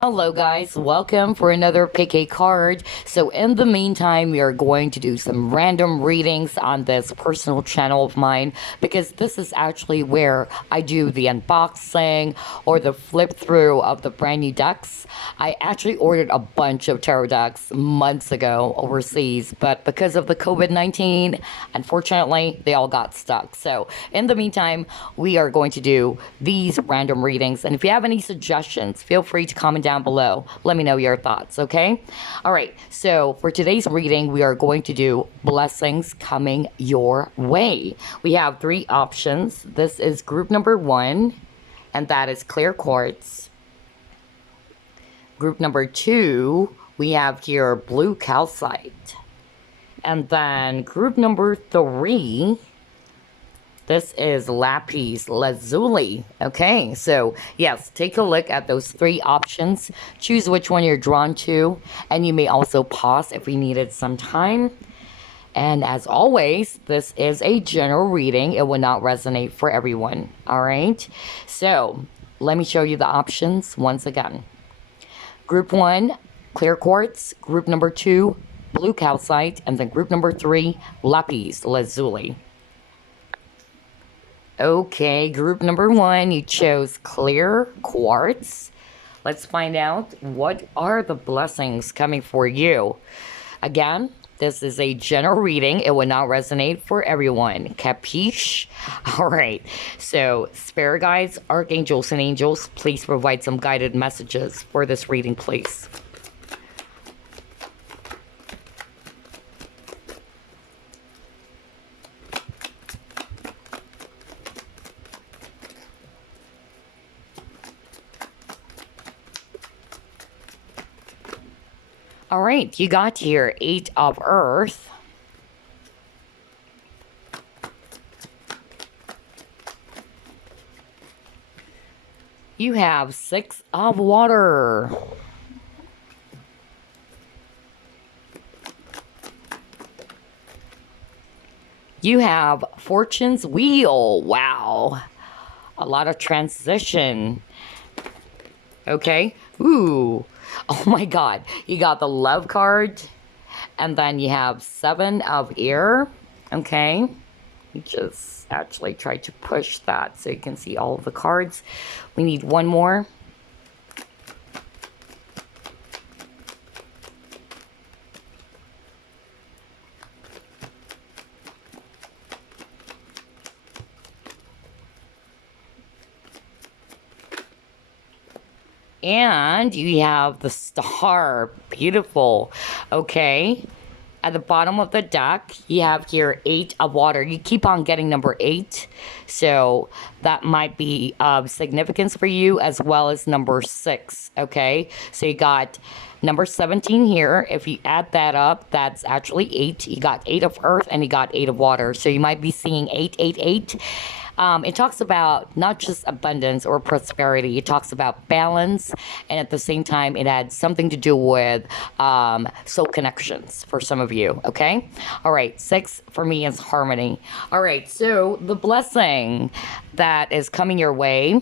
Hello guys, welcome for another PK card. So in the meantime, we are going to do some random readings on this personal channel of mine because this is actually where I do the unboxing or the flip through of the brand new decks. I actually ordered a bunch of tarot decks months ago overseas, but because of the COVID-19, unfortunately, they all got stuck. So in the meantime, we are going to do these random readings. And if you have any suggestions, feel free to comment down below. Let me know your thoughts, okay? All right, so for today's reading, we are going to do blessings coming your way. We have three options. This is group number 1, and that is clear quartz. Group number 2, we have here blue calcite. And then group number 3, this is Lapis Lazuli. Okay, so yes, take a look at those three options. Choose which one you're drawn to, and you may also pause if you needed some time. And as always, this is a general reading. It will not resonate for everyone. All right, so let me show you the options once again. Group 1, clear quartz. Group number 2, blue calcite. And then group number 3, Lapis Lazuli. Okay, group number 1, you chose clear quartz. Let's find out what are the blessings coming for you. Again, this is a general reading. It will not resonate for everyone. Capiche? All right. So, spirit guides, archangels, and angels, please provide some guided messages for this reading, please. All right, you got here 8 of earth. You have 6 of water. You have fortune's wheel. Wow. A lot of transition. Okay. Ooh. Oh my god. You got the love card. And then you have 7 of air. Okay. You just actually try to push that so you can see all of the cards. We need one more. And you have the star. Beautiful. Okay. At the bottom of the deck, you have here 8 of water. You keep on getting number 8. So that might be of significance for you, as well as number 6. Okay. So you got number 17 here. If you add that up, that's actually 8. You got 8 of earth and you got 8 of water. So you might be seeing 8, 8, 8. It talks about not just abundance or prosperity. It talks about balance, and at the same time, it had something to do with soul connections for some of you. Okay, all right. 6 for me is harmony. All right. So the blessing that is coming your way,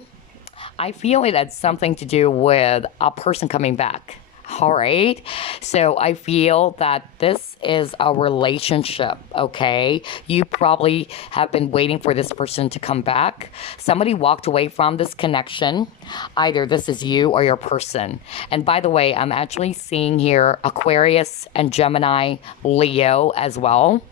I feel it had something to do with a person coming back. All right. So I feel that this is a relationship, okay? You probably have been waiting for this person to come back. Somebody walked away from this connection. Either this is you or your person. And by the way, I'm actually seeing here Aquarius and Gemini, Leo as well.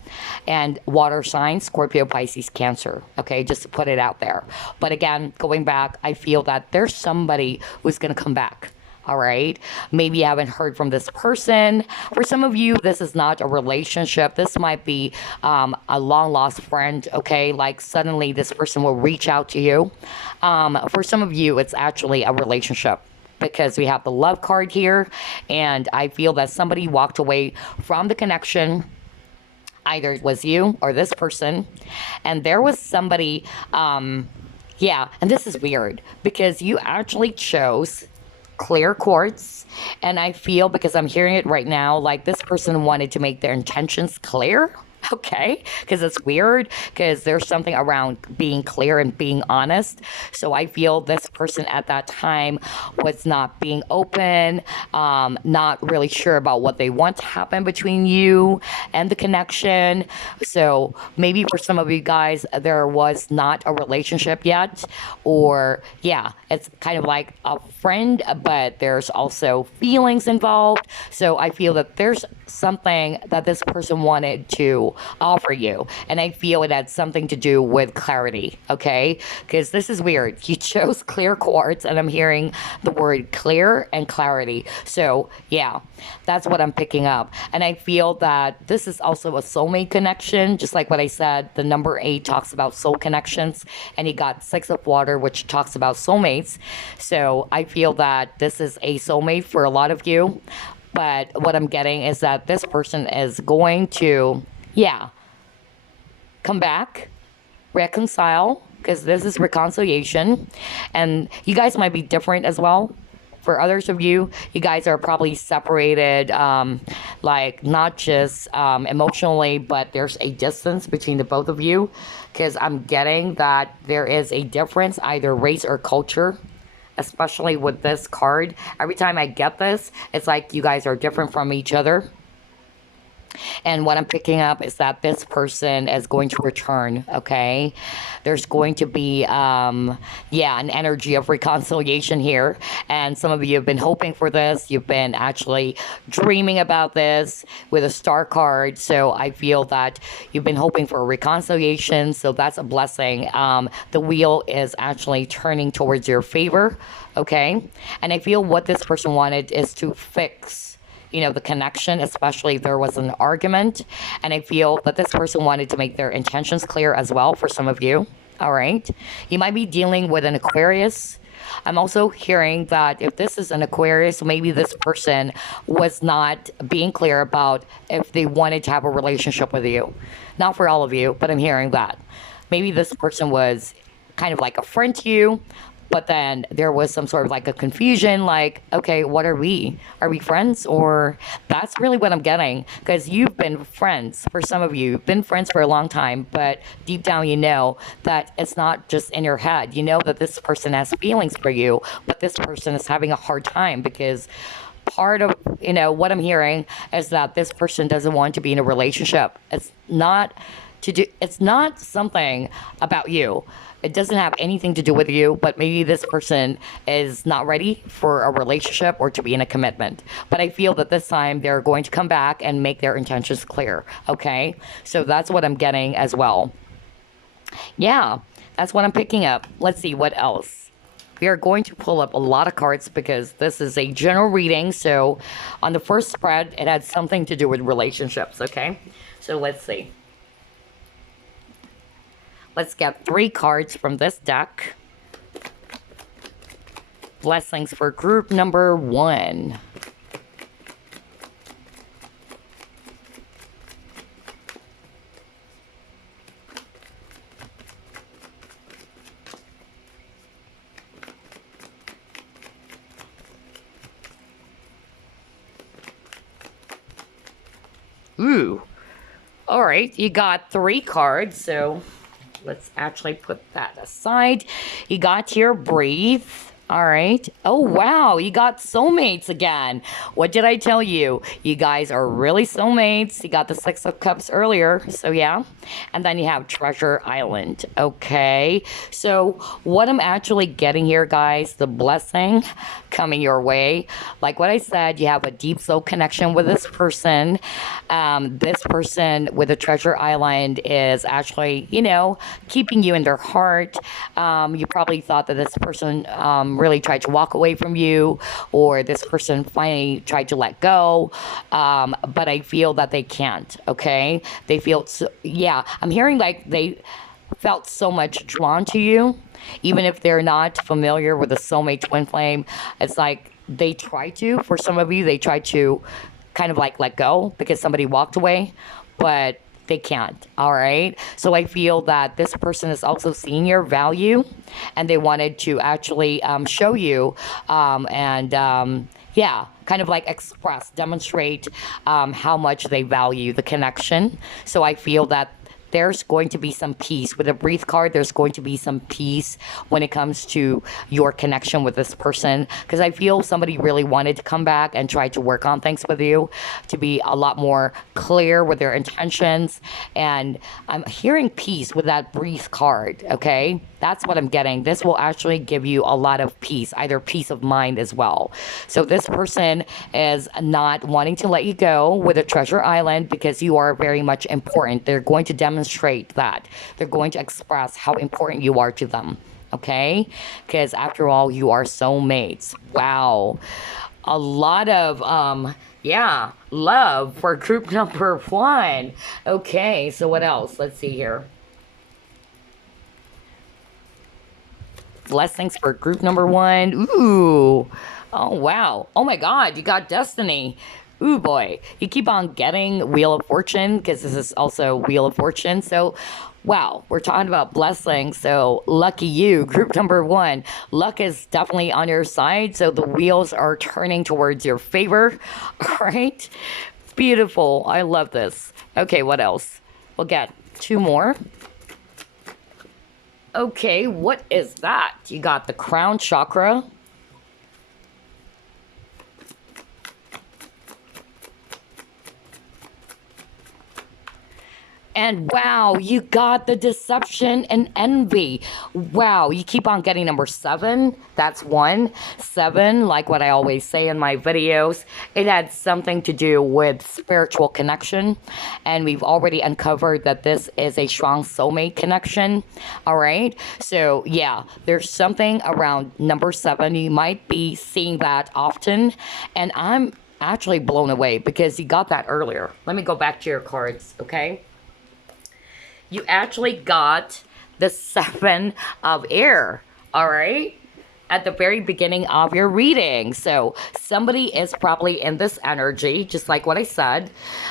And water signs, Scorpio, Pisces, Cancer. Okay, just to put it out there. But again, going back, I feel that there's somebody who's going to come back. All right. Maybe you haven't heard from this person. For some of you, this is not a relationship. This might be a long lost friend. Okay. Like suddenly this person will reach out to you. For some of you, it's actually a relationship, because we have the love card here. And I feel that somebody walked away from the connection. Either it was you or this person. And there was somebody, yeah. And this is weird because you actually chose clear quartz, and I feel, because I'm hearing it right now, like this person wanted to make their intentions clear. Okay, because it's weird, because there's something around being clear and being honest. So I feel this person at that time was not being open, not really sure about what they want to happen between you and the connection. So maybe for some of you guys there was not a relationship yet, or yeah, it's kind of like a friend, but there's also feelings involved. So I feel that there's something that this person wanted to offer you, and I feel it had something to do with clarity. Okay, because this is weird, you chose clear quartz and I'm hearing the word clear and clarity. So yeah, that's what I'm picking up. And I feel that this is also a soulmate connection, just like what I said. The number 8 talks about soul connections, and you got 6 of water, which talks about soulmates. So I feel that this is a soulmate for a lot of you. But what I'm getting is that this person is going to, yeah, come back, reconcile, because this is reconciliation. And you guys might be different as well. For others of you, you guys are probably separated, like not just emotionally, but there's a distance between the both of you. Because I'm getting that there is a difference, either race or culture, especially with this card. Every time I get this, it's like you guys are different from each other. And what I'm picking up is that this person is going to return, okay? There's going to be, yeah, an energy of reconciliation here. And some of you have been hoping for this. You've been actually dreaming about this with a star card. So I feel that you've been hoping for a reconciliation. So that's a blessing. The wheel is actually turning towards your favor, okay? And I feel what this person wanted is to fix, you know, the connection, especially if there was an argument. And I feel that this person wanted to make their intentions clear as well for some of you. All right. You might be dealing with an Aquarius. I'm also hearing that if this is an Aquarius, maybe this person was not being clear about if they wanted to have a relationship with you. Not for all of you, but I'm hearing that. Maybe this person was kind of like a friend to you, but then there was some sort of like a confusion, like, okay, what are we? Are we friends? Or that's really what I'm getting, because you've been friends. For some of you, you've been friends for a long time, but deep down you know that it's not just in your head. You know that this person has feelings for you, but this person is having a hard time because part of, you know, what I'm hearing is that this person doesn't want to be in a relationship. It's not something about you. It doesn't have anything to do with you, but maybe this person is not ready for a relationship or to be in a commitment. But I feel that this time they're going to come back and make their intentions clear. Okay? So that's what I'm getting as well. Yeah, that's what I'm picking up. Let's see what else. We are going to pull up a lot of cards because this is a general reading. So on the first spread, it had something to do with relationships. Okay? So let's see. Let's get 3 cards from this deck. Blessings for group number 1. Ooh. All right, you got 3 cards, so let's actually put that aside. You got here, breathe. All right. Oh, wow. You got soulmates again. What did I tell you? You guys are really soulmates. You got the 6 of Cups earlier. So, yeah. And then you have Treasure Island. Okay. So, what I'm actually getting here, guys, the blessing coming your way. Like what I said, you have a deep soul connection with this person. This person with the Treasure Island is actually, you know, keeping you in their heart. You probably thought that this person really tried to walk away from you, or this person finally tried to let go, but I feel that they can't. Okay, they feel so, yeah, I'm hearing like they felt so much drawn to you, even if they're not familiar with the soulmate twin flame. It's like they try to, for some of you, they try to kind of like let go because somebody walked away, but they can't. All right. So I feel that this person is also seeing your value, and they wanted to actually show you, and yeah, kind of like express, demonstrate how much they value the connection. So I feel that there's going to be some peace with a breathe card. There's going to be some peace when it comes to your connection with this person, because I feel somebody really wanted to come back and try to work on things with you, to be a lot more clear with their intentions. And I'm hearing peace with that breathe card. Okay, that's what I'm getting. This will actually give you a lot of peace, either peace of mind as well. So this person is not wanting to let you go with a treasure island because you are very much important. They're going to demonstrate that. They're going to express how important you are to them. Okay? Because after all, you are soulmates. Wow. A lot of yeah, love for group number one. Okay, so what else? Let's see here. Blessings for group number one. Ooh. Oh, wow. Oh, my God. You got Destiny. Ooh, boy. You keep on getting Wheel of Fortune because this is also Wheel of Fortune. So, wow. We're talking about blessings. So, lucky you. Group number one. Luck is definitely on your side. So, the wheels are turning towards your favor. All right. Beautiful. I love this. Okay, what else? We'll get two more. Okay, what is that? You got the crown chakra. And wow, you got the deception and envy. Wow, you keep on getting number seven. That's one. Seven, like what I always say in my videos, it had something to do with spiritual connection. And we've already uncovered that this is a strong soulmate connection. All right. So yeah, there's something around number seven. You might be seeing that often. And I'm actually blown away because you got that earlier. Let me go back to your cards, okay? You actually got the seven of air, all right, at the very beginning of your reading. So somebody is probably in this energy, just like what I said,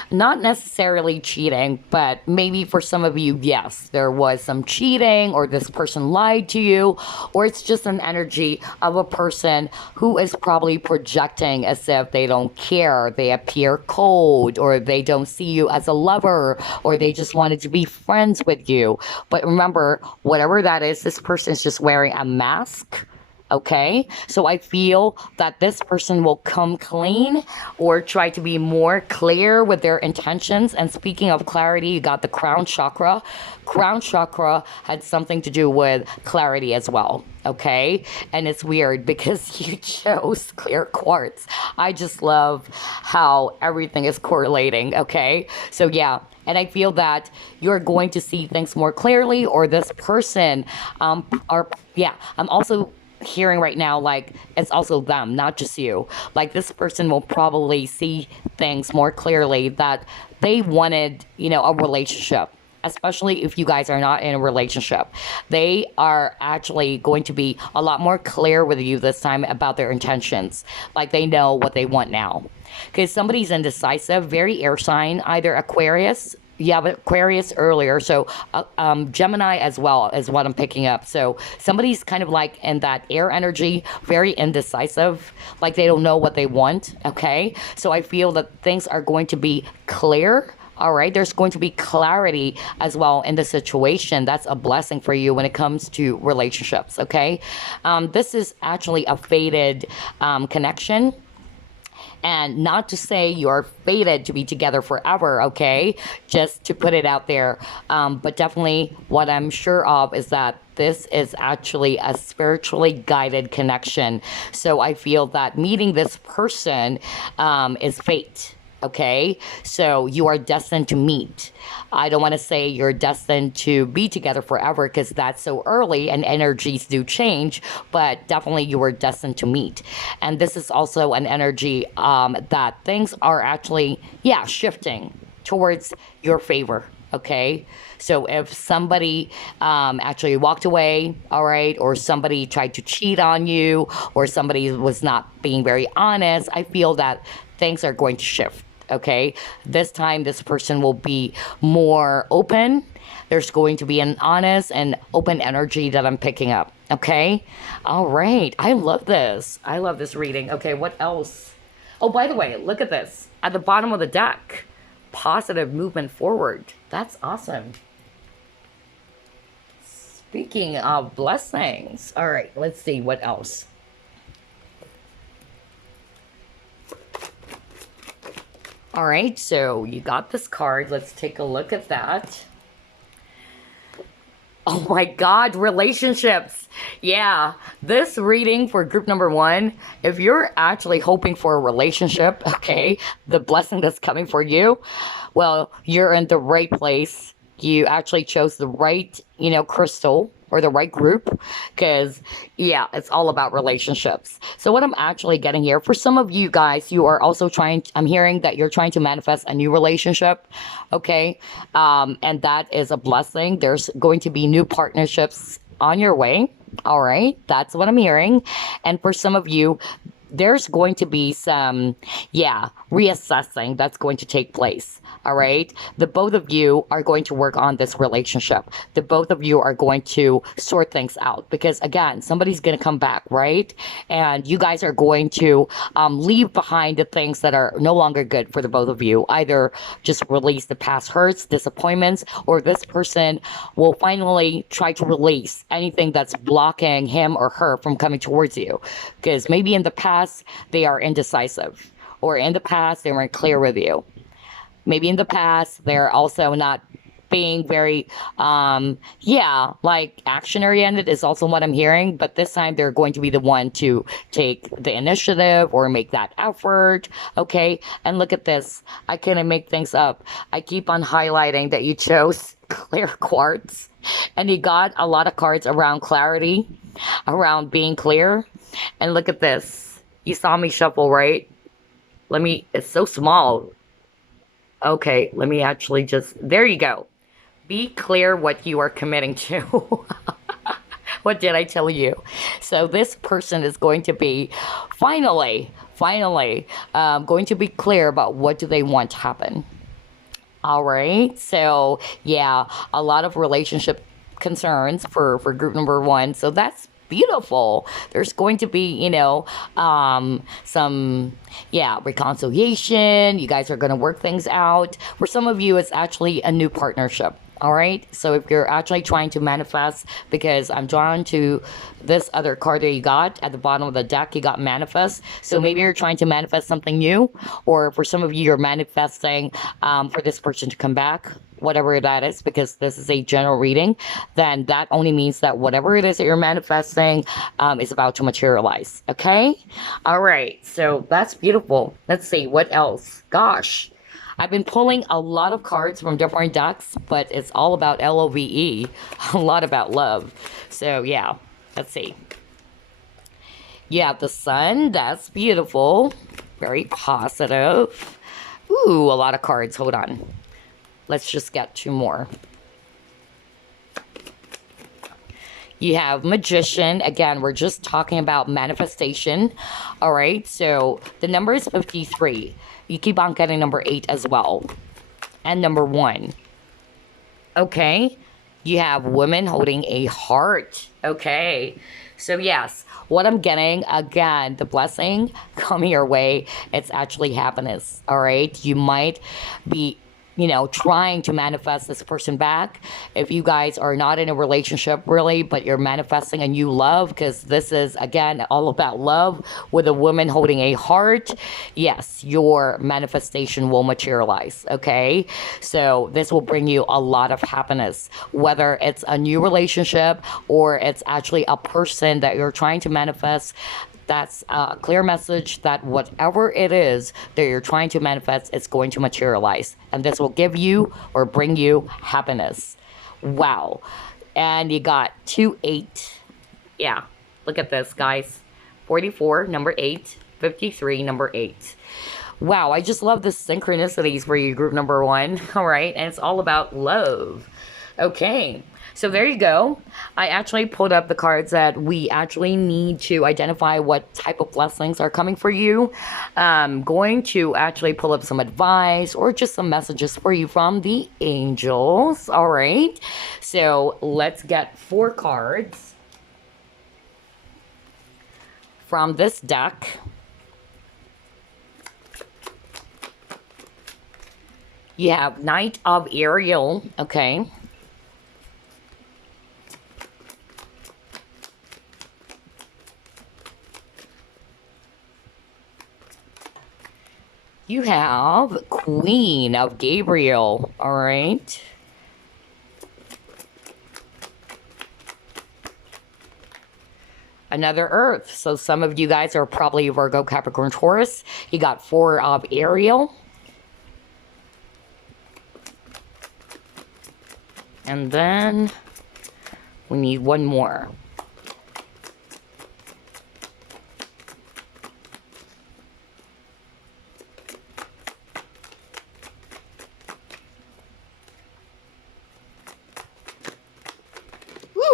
not necessarily cheating, but maybe for some of you, yes, there was some cheating, or this person lied to you, or it's just an energy of a person who is probably projecting as if they don't care, they appear cold, or they don't see you as a lover, or they just wanted to be friends with you. But remember, whatever that is, this person is just wearing a mask. Okay, so I feel that this person will come clean or try to be more clear with their intentions. And speaking of clarity, you got the crown chakra. Crown chakra had something to do with clarity as well. Okay, and it's weird because you chose clear quartz. I just love how everything is correlating. Okay, so yeah. And I feel that you're going to see things more clearly, or this person, I'm also hearing right now, like, it's also them, not just you. Like, this person will probably see things more clearly, that they wanted, a relationship, especially if you guys are not in a relationship. They are actually going to be a lot more clear with you this time about their intentions. Like, they know what they want now. Because somebody's indecisive, very air sign, either Aquarius. Yeah, but Aquarius earlier. So Gemini as well is what I'm picking up. So somebody's kind of like in that air energy, very indecisive, like they don't know what they want. Okay. So I feel that things are going to be clear. All right. There's going to be clarity as well in the situation. That's a blessing for you when it comes to relationships. Okay. This is actually a fated connection. And not to say you're fated to be together forever, okay? Just to put it out there. But definitely what I'm sure of is that this is actually a spiritually guided connection. So I feel that meeting this person is fate. Okay, so you are destined to meet. I don't want to say you're destined to be together forever because that's so early and energies do change, but definitely you are destined to meet. And this is also an energy that things are actually, shifting towards your favor. Okay, so if somebody actually walked away, all right, or somebody tried to cheat on you, or somebody was not being very honest, I feel that things are going to shift. Okay, this time this person will be more open. There's going to be an honest and open energy that I'm picking up. Okay. All right. I love this. I love this reading. Okay. What else? Oh, by the way, look at this. At the bottom of the deck, positive movement forward. That's awesome. Speaking of blessings. All right. Let's see what else. All right. So you got this card. Let's take a look at that. Oh my God, relationships. Yeah, this reading for group number 1, if you're actually hoping for a relationship, okay, the blessing that's coming for you, well, you're in the right place. You actually chose the right, crystal or the right group because, yeah, it's all about relationships. So what I'm actually getting here, for some of you guys, you are also I'm hearing that you're trying to manifest a new relationship, okay? And that is a blessing. There's going to be new partnerships on your way. All right, that's what I'm hearing. And for some of you, there's going to be some, reassessing that's going to take place. All right. The both of you are going to work on this relationship. The both of you are going to sort things out because, again, somebody's going to come back, right? And you guys are going to leave behind the things that are no longer good for the both of you. Either just release the past hurts, disappointments, or this person will finally try to release anything that's blocking him or her from coming towards you. Because maybe in the past, they are indecisive, or in the past, they weren't clear with you. Maybe in the past, they're also not being very, like action-oriented is also what I'm hearing. But this time, they're going to be the one to take the initiative or make that effort, okay? And look at this. I couldn't make things up. I keep on highlighting that you chose clear quartz. And you got a lot of cards around clarity, around being clear. And look at this. You saw me shuffle, right? It's so small. Okay, let me actually there you go. Be clear what you are committing to. What did I tell you? So this person is going to be finally, going to be clear about what do they want to happen. All right, so yeah, a lot of relationship concerns for group number 1. So that's beautiful. There's going to be, some, reconciliation. You guys are going to work things out. For some of you, it's actually a new partnership. All right. So if you're actually trying to manifest, because I'm drawn to this other card that you got at the bottom of the deck, you got manifest. So maybe you're trying to manifest something new, or for some of you, you're manifesting for this person to come back, whatever that is, because this is a general reading, then that only means that whatever it is that you're manifesting is about to materialize. Okay. All right. So that's beautiful. Let's see what else. Gosh. I've been pulling a lot of cards from different decks, but it's all about love, a lot about love. So yeah, let's see. You have the sun. That's beautiful. Very positive. Ooh, a lot of cards. Hold on. Let's just get 2 more. You have magician. Again, we're just talking about manifestation. All right. So the number is 53. You keep on getting number 8 as well. And number 1. Okay. You have women holding a heart. Okay. So yes, what I'm getting, again, the blessing coming your way, it's actually happiness. All right. You might be trying to manifest this person back. If you guys are not in a relationship really, but you're manifesting a new love, because this is, again, all about love with a woman holding a heart, yes, your manifestation will materialize, okay? So this will bring you a lot of happiness, whether it's a new relationship or it's actually a person that you're trying to manifest. That's a clear message that whatever it is that you're trying to manifest, it's going to materialize. And this will give you or bring you happiness. Wow. And you got 2 8. Yeah. Look at this, guys. 44, number 8. 53, number 8. Wow. I just love the synchronicities for you, group number 1. All right. And it's all about love. Okay. So there you go. I actually pulled up the cards that we actually need to identify what type of blessings are coming for you. I'm going to actually pull up some advice or just some messages for you from the angels. All right. So let's get 4 cards. from this deck, you have Knight of Ethereal, okay? You have Queen of Gabriel, all right? Another Earth. So some of you guys are probably Virgo, Capricorn, Taurus. You got Four of Ethereal. And then we need one more.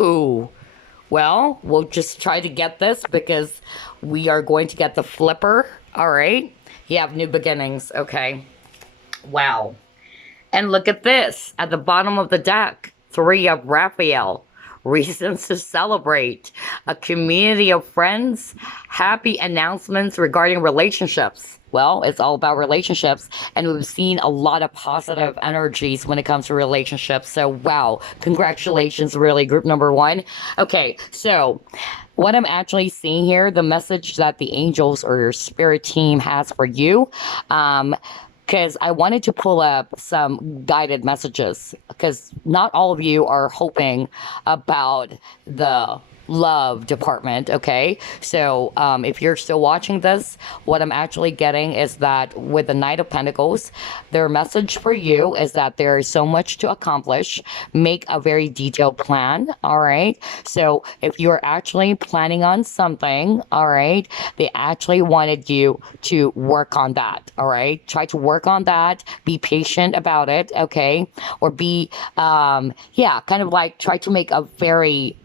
Ooh. Well, we'll just try to get this because we are going to get the flipper. All right. You have new beginnings. Okay. Wow. And look at this at the bottom of the deck. Three of Raphael. Reasons to celebrate. A community of friends. Happy announcements regarding relationships. Well, it's all about relationships, and we've seen a lot of positive energies when it comes to relationships. So, wow, congratulations, really, group number one. Okay, so what I'm actually seeing here, the message that the angels or your spirit team has for you, because I wanted to pull up some guided messages, because not all of you are hoping about the love department. Okay, so if you're still watching this, what I'm actually getting is that with the Knight of Pentacles, their message for you is that there is so much to accomplish. Make a very detailed plan. All right, so if you're actually planning on something, all right, they actually wanted you to work on that. All right, try to work on that, be patient about it. Okay, or be yeah, kind of like try to make a very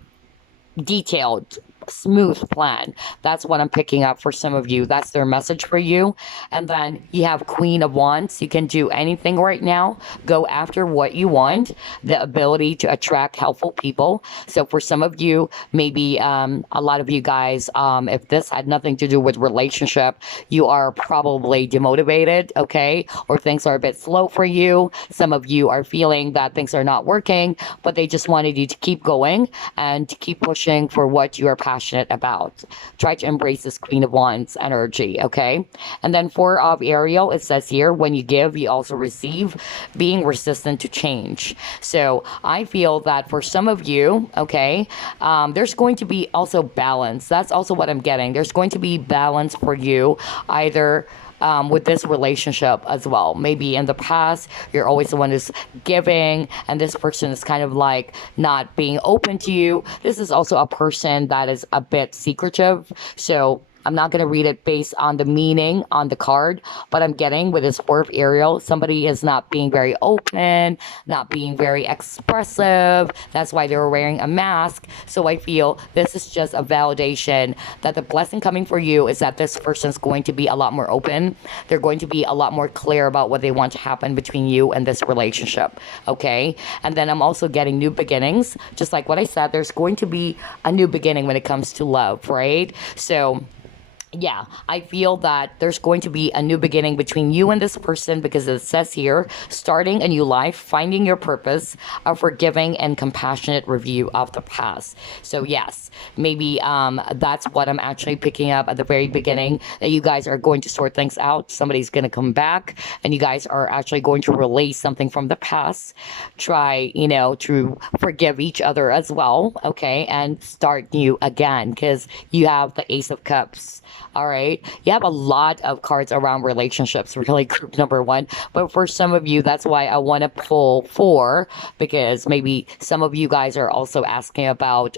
detailed, smooth plan. That's what I'm picking up for some of you. That's their message for you. And then you have Queen of Wands. You can do anything right now. Go after what you want. The ability to attract helpful people. So for some of you, maybe a lot of you guys, if this had nothing to do with relationship, you are probably demotivated, okay? Or things are a bit slow for you. Some of you are feeling that things are not working, but they just wanted you to keep going and to keep pushing for what you are passionate about. Try to embrace this Queen of Wands energy, okay? And then Four of Ethereal, it says here, when you give, you also receive, being resistant to change. So I feel that for some of you, okay, there's going to be also balance. That's also what I'm getting. There's going to be balance for you, either with this relationship as well. Maybe in the past, you're always the one who's giving, and this person is kind of like not being open to you. This is also a person that is a bit secretive. So I'm not going to read it based on the meaning on the card, but I'm getting with this Fourth Ethereal, somebody is not being very open, not being very expressive. That's why they were wearing a mask. So I feel this is just a validation that the blessing coming for you is that this person's going to be a lot more open. They're going to be a lot more clear about what they want to happen between you and this relationship. Okay. And then I'm also getting new beginnings. Just like what I said, there's going to be a new beginning when it comes to love, right? So yeah, I feel that there's going to be a new beginning between you and this person, because it says here, starting a new life, finding your purpose, a forgiving and compassionate review of the past. So yes, maybe that's what I'm actually picking up at the very beginning, that you guys are going to sort things out. Somebody's going to come back and you guys are actually going to release something from the past. Try, to forgive each other as well, okay, and start new again, because you have the Ace of Cups. All right. You have a lot of cards around relationships, really, group number one. But for some of you, that's why I want to pull four, because maybe some of you guys are also asking about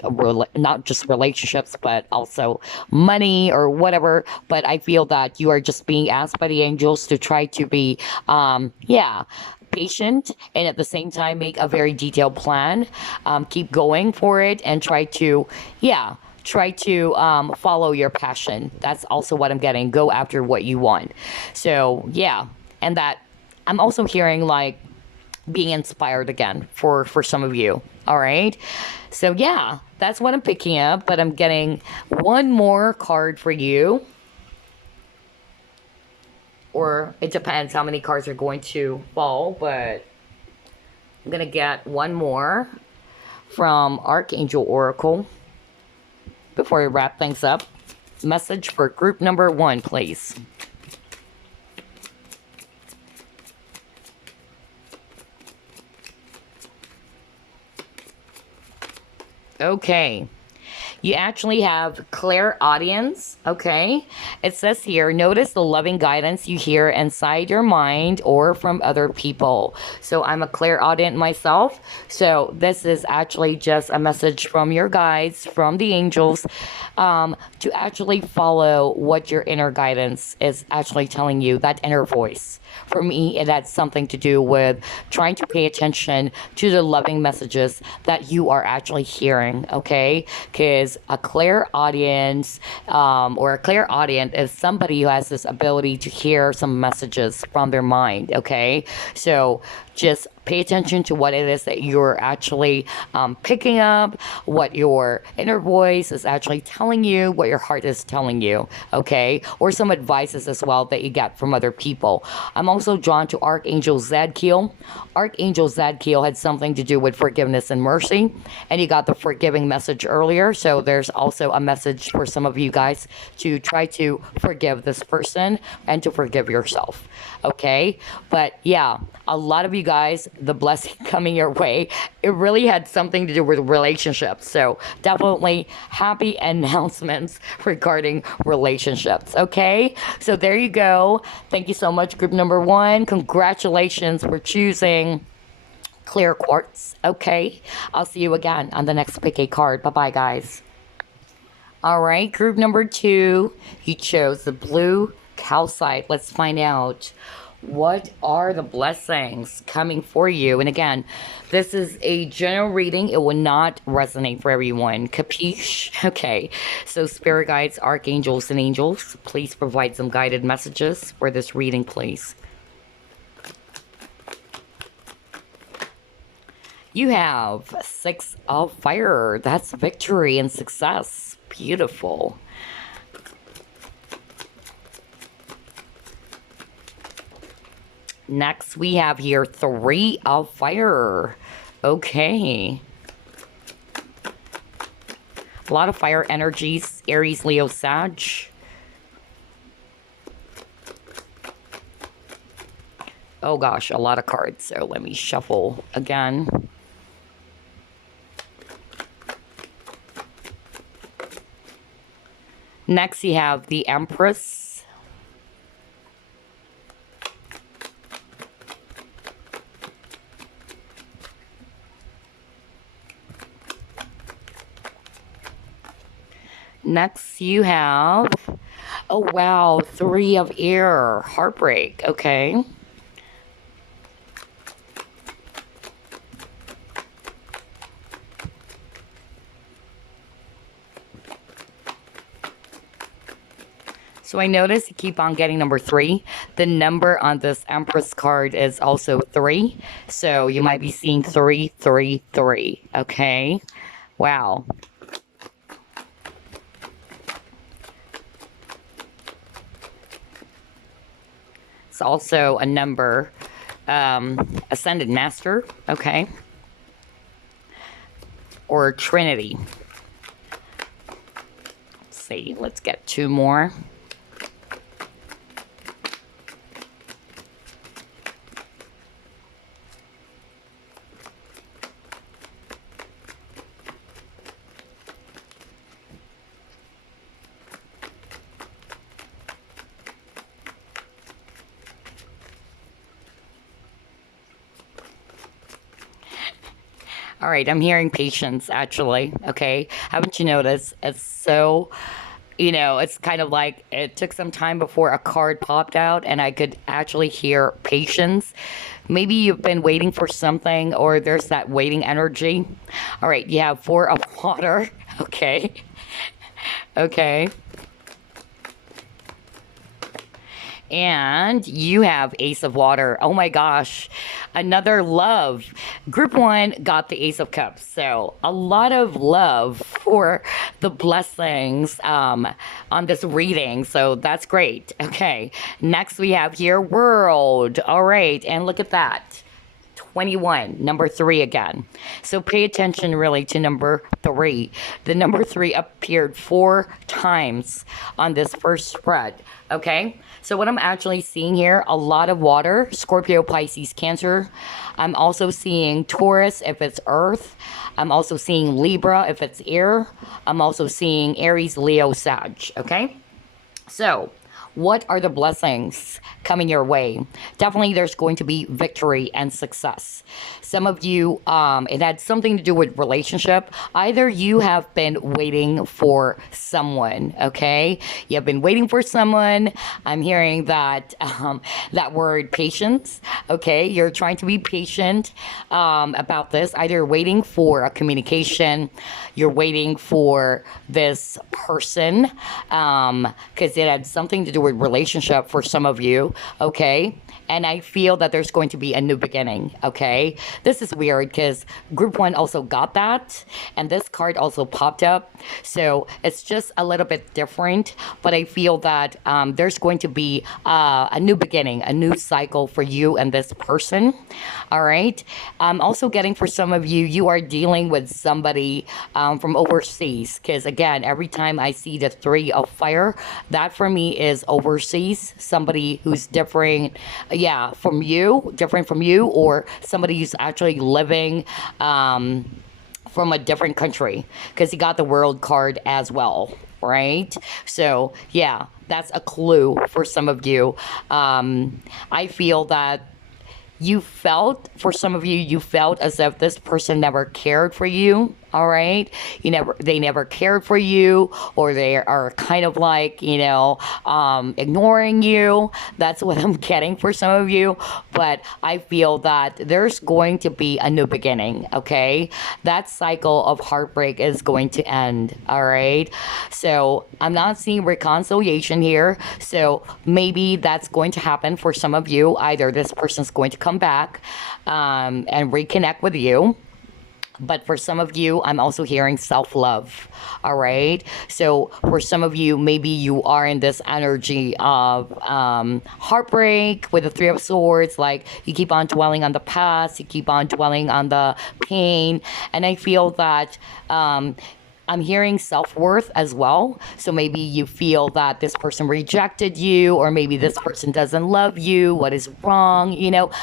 not just relationships, but also money or whatever. But I feel that you are just being asked by the angels to try to be, patient, and at the same time make a very detailed plan. Keep going for it and try to follow your passion. That's also what I'm getting. Go after what you want. So yeah, and that I'm also hearing like being inspired again for some of you. All right. So yeah, that's what I'm picking up, but I'm getting one more card for you. Or it depends how many cards are going to fall, but I'm gonna get one more from Archangel Oracle before we wrap things up. Message for group number 1, please. Okay. You actually have clairaudience, okay? It says here, notice the loving guidance you hear inside your mind or from other people. So I'm a clairaudient myself. So this is actually just a message from your guides, from the angels, to actually follow what your inner guidance is actually telling you, that inner voice. For me, it had something to do with trying to pay attention to the loving messages that you are actually hearing, okay? Because a clairaudient or a clairaudient is somebody who has this ability to hear some messages from their mind, okay? So just pay attention to what it is that you're actually picking up, what your inner voice is actually telling you, what your heart is telling you, okay? Or some advices as well that you get from other people. I'm also drawn to Archangel Zadkiel. Archangel Zadkiel had something to do with forgiveness and mercy, and you got the forgiving message earlier, so there's also a message for some of you guys to try to forgive this person and to forgive yourself, okay? But yeah, a lot of you guys, the blessing coming your way, it really had something to do with relationships. So definitely happy announcements regarding relationships, okay? So there you go. Thank you so much, group number 1. Congratulations for choosing clear quartz, okay? I'll see you again on the next pick a card. Bye-bye, guys. All right, group number 2, you chose the blue calcite. Let's find out what are the blessings coming for you. And again, this is a general reading. It will not resonate for everyone. Capiche? Okay. So spirit guides, archangels, and angels, please provide some guided messages for this reading, please. You have 6 of fire. That's victory and success. Beautiful. Next, we have here 3 of fire. Okay. A lot of fire energies. Aries, Leo, Sag. Oh gosh, a lot of cards. So let me shuffle again. Next, you have the Empress. Next, you have, oh wow, 3 of air. Heartbreak, okay. So I notice you keep on getting number 3. The number on this Empress card is also 3. So you might be seeing 3, 3, 3, okay. Wow. It's also a number, Ascended Master, okay, or Trinity. Let's see, let's get 2 more. All right, I'm hearing patience, actually, okay? Haven't you noticed? It's so, you know, it's kind of like it took some time before a card popped out and I could actually hear patience. Maybe you've been waiting for something or there's that waiting energy. All right, you have 4 of water, okay? Okay. And you have Ace of Water. Oh my gosh. Another love. Group 1 got the Ace of Cups. So a lot of love for the blessings on this reading. So that's great. Okay. Next we have here World. All right. And look at that. 21, number 3 again. So pay attention really to number 3. The number 3 appeared 4 times on this first spread. Okay, so what I'm actually seeing here, a lot of water, Scorpio, Pisces, Cancer. I'm also seeing Taurus if it's Earth. I'm also seeing Libra if it's air. I'm also seeing Aries, Leo, Sag. Okay, so what are the blessings coming your way? Definitely there's going to be victory and success. Some of you, it had something to do with relationship. Either you have been waiting for someone, okay? You have been waiting for someone. I'm hearing that that word patience, okay? You're trying to be patient about this. Either waiting for a communication, you're waiting for this person, because it had something to do with relationship for some of you, okay? And I feel that there's going to be a new beginning, okay? This is weird because group 1 also got that, and this card also popped up. So it's just a little bit different, but I feel that there's going to be a new beginning, a new cycle for you and this person, all right? I'm also getting for some of you, you are dealing with somebody from overseas, because again, every time I see the 3 of fire, that for me is overseas, somebody who's different, different from you, or somebody who's actually living from a different country, because he got the world card as well, right? So yeah, that's a clue for some of you. I feel that for some of you, you felt as if this person never cared for you. All right, they never cared for you, or they are kind of like, ignoring you. That's what I'm getting for some of you. But I feel that there's going to be a new beginning. Okay, that cycle of heartbreak is going to end. All right, so I'm not seeing reconciliation here. So maybe that's going to happen for some of you. Either this person's going to come back and reconnect with you. But for some of you, I'm also hearing self-love, all right? So for some of you, maybe you are in this energy of heartbreak with the 3 of Swords, like you keep on dwelling on the past, you keep on dwelling on the pain, and I feel that I'm hearing self-worth as well. So maybe you feel that this person rejected you, or maybe this person doesn't love you. What is wrong?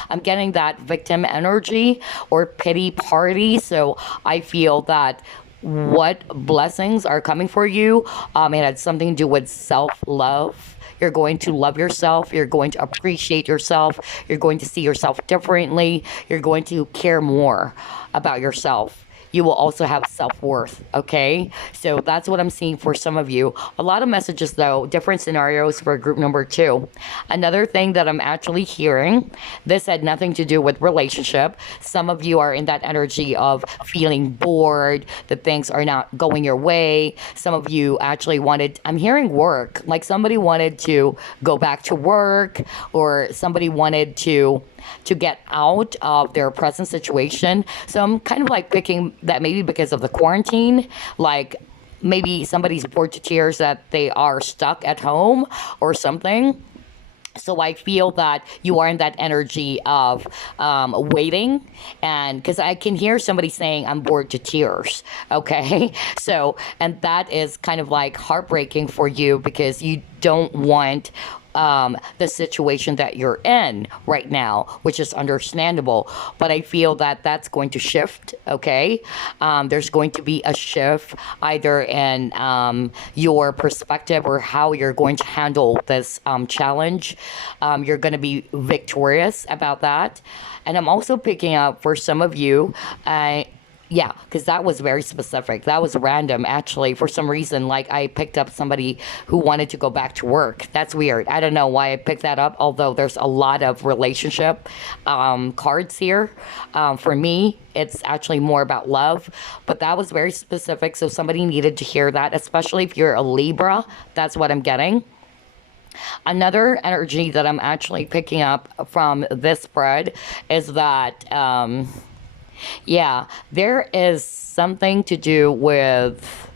I'm getting that victim energy or pity party. So I feel that what blessings are coming for you, it had something to do with self-love. You're going to love yourself. You're going to appreciate yourself. You're going to see yourself differently. You're going to care more about yourself. You will also have self-worth, okay? So that's what I'm seeing for some of you. A lot of messages, though, different scenarios for group number 2. Another thing that I'm actually hearing, this had nothing to do with relationship. Some of you are in that energy of feeling bored, that things are not going your way. Some of you actually I'm hearing work, like somebody wanted to go back to work, or somebody wanted to get out of their present situation. So I'm kind of like picking that maybe because of the quarantine, like maybe somebody's bored to tears that they are stuck at home or something. So I feel that you are in that energy of waiting, and because I can hear somebody saying, I'm bored to tears, okay? So, and that is kind of like heartbreaking for you, because you don't want the situation that you're in right now, which is understandable. But I feel that that's going to shift, okay? There's going to be a shift either in your perspective or how you're going to handle this challenge. You're going to be victorious about that. And I'm also picking up for some of you, yeah, because that was very specific. That was random, actually. For some reason, like I picked up somebody who wanted to go back to work. That's weird. I don't know why I picked that up, although there's a lot of relationship cards here. For me, it's actually more about love, but that was very specific. So somebody needed to hear that, especially if you're a Libra. That's what I'm getting. Another energy that I'm actually picking up from this spread is that, yeah, there is something to do with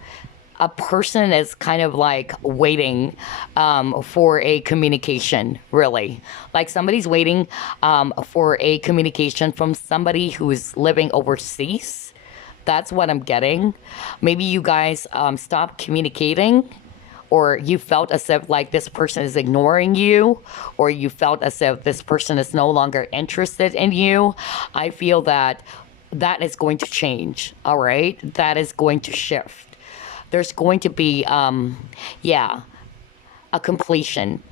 a person is kind of like waiting for a communication, really. Like somebody's waiting for a communication from somebody who's living overseas. That's what I'm getting. Maybe you guys stopped communicating, or you felt as if like this person is ignoring you, or you felt as if this person is no longer interested in you. I feel that that is going to change, all right? That is going to shift. There's going to be, yeah, a completion.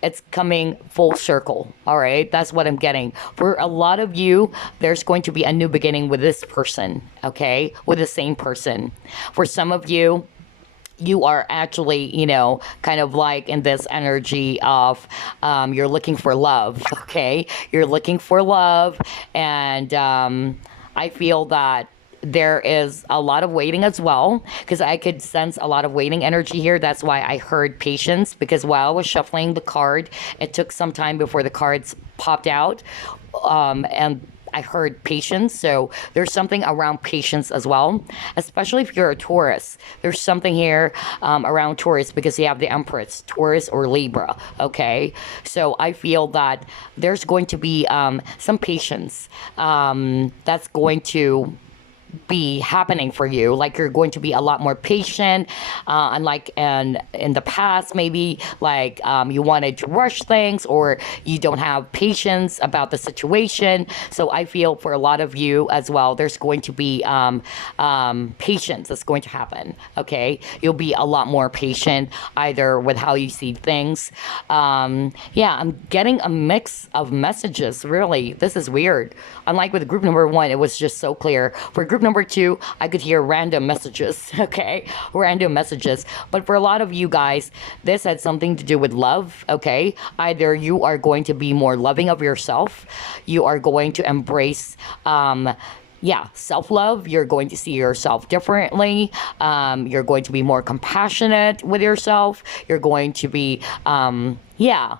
It's coming full circle, all right? That's what I'm getting. For a lot of you, there's going to be a new beginning with this person, okay? With the same person. For some of you, you are actually, you know, kind of like in this energy of you're looking for love, okay? You're looking for love, and I feel that there is a lot of waiting as well, because I could sense a lot of waiting energy here. That's why I heard patience, because while I was shuffling the card, it took some time before the cards popped out, and I heard patience. So there's something around patience as well, especially if you're a Taurus. There's something here around Taurus, because you have the Empress, Taurus or Libra. Okay. So I feel that there's going to be some patience that's going to be happening for you. Like you're going to be a lot more patient, unlike in the past, maybe like you wanted to rush things, or you don't have patience about the situation. So I feel for a lot of you as well, there's going to be patience that's going to happen. Okay, you'll be a lot more patient, either with how you see things. Yeah, I'm getting a mix of messages. Really, this is weird. Unlike with group number one, it was just so clear. For group number two, I could hear random messages, okay? Random messages. But for a lot of you guys, this had something to do with love, okay? Either you are going to be more loving of yourself, you are going to embrace, yeah, self-love. You're going to see yourself differently. You're going to be more compassionate with yourself. You're going to be, yeah,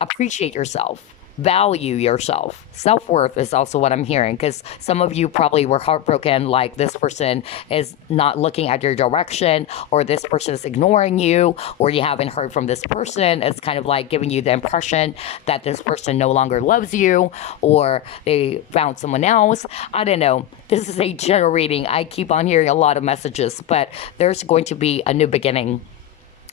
appreciate yourself, value yourself. Self-worth is also what I'm hearing, because some of you probably were heartbroken, like this person is not looking at your direction, or this person is ignoring you, or you haven't heard from this person. It's kind of like giving you the impression that this person no longer loves you, or they found someone else. I don't know. This is a general reading. I keep on hearing a lot of messages, but there's going to be a new beginning.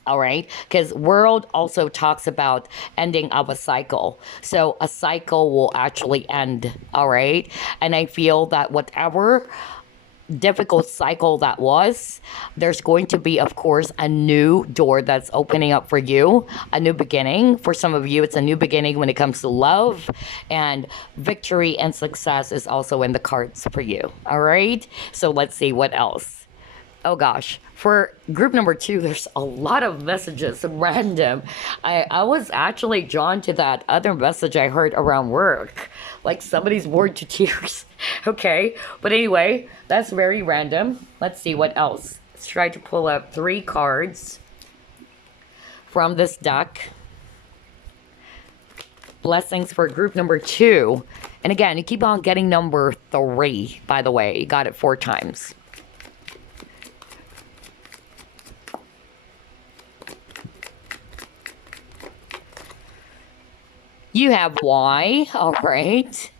All right, because world also talks about ending of a cycle. So a cycle will actually end. All right, and I feel that whatever difficult cycle that was, there's going to be, of course, a new door that's opening up for you, a new beginning. For some of you, it's a new beginning when it comes to love, and victory and success is also in the cards for you. All right, so let's see what else. Oh gosh, for group number two, there's a lot of messages, random. I was actually drawn to that other message I heard around work, like somebody's bored to tears. Okay, but anyway, that's very random. Let's see what else. Let's try to pull up 3 cards from this deck. Blessings for group number 2. And again, you keep on getting number 3, by the way. You got it 4 times. You have why, all right.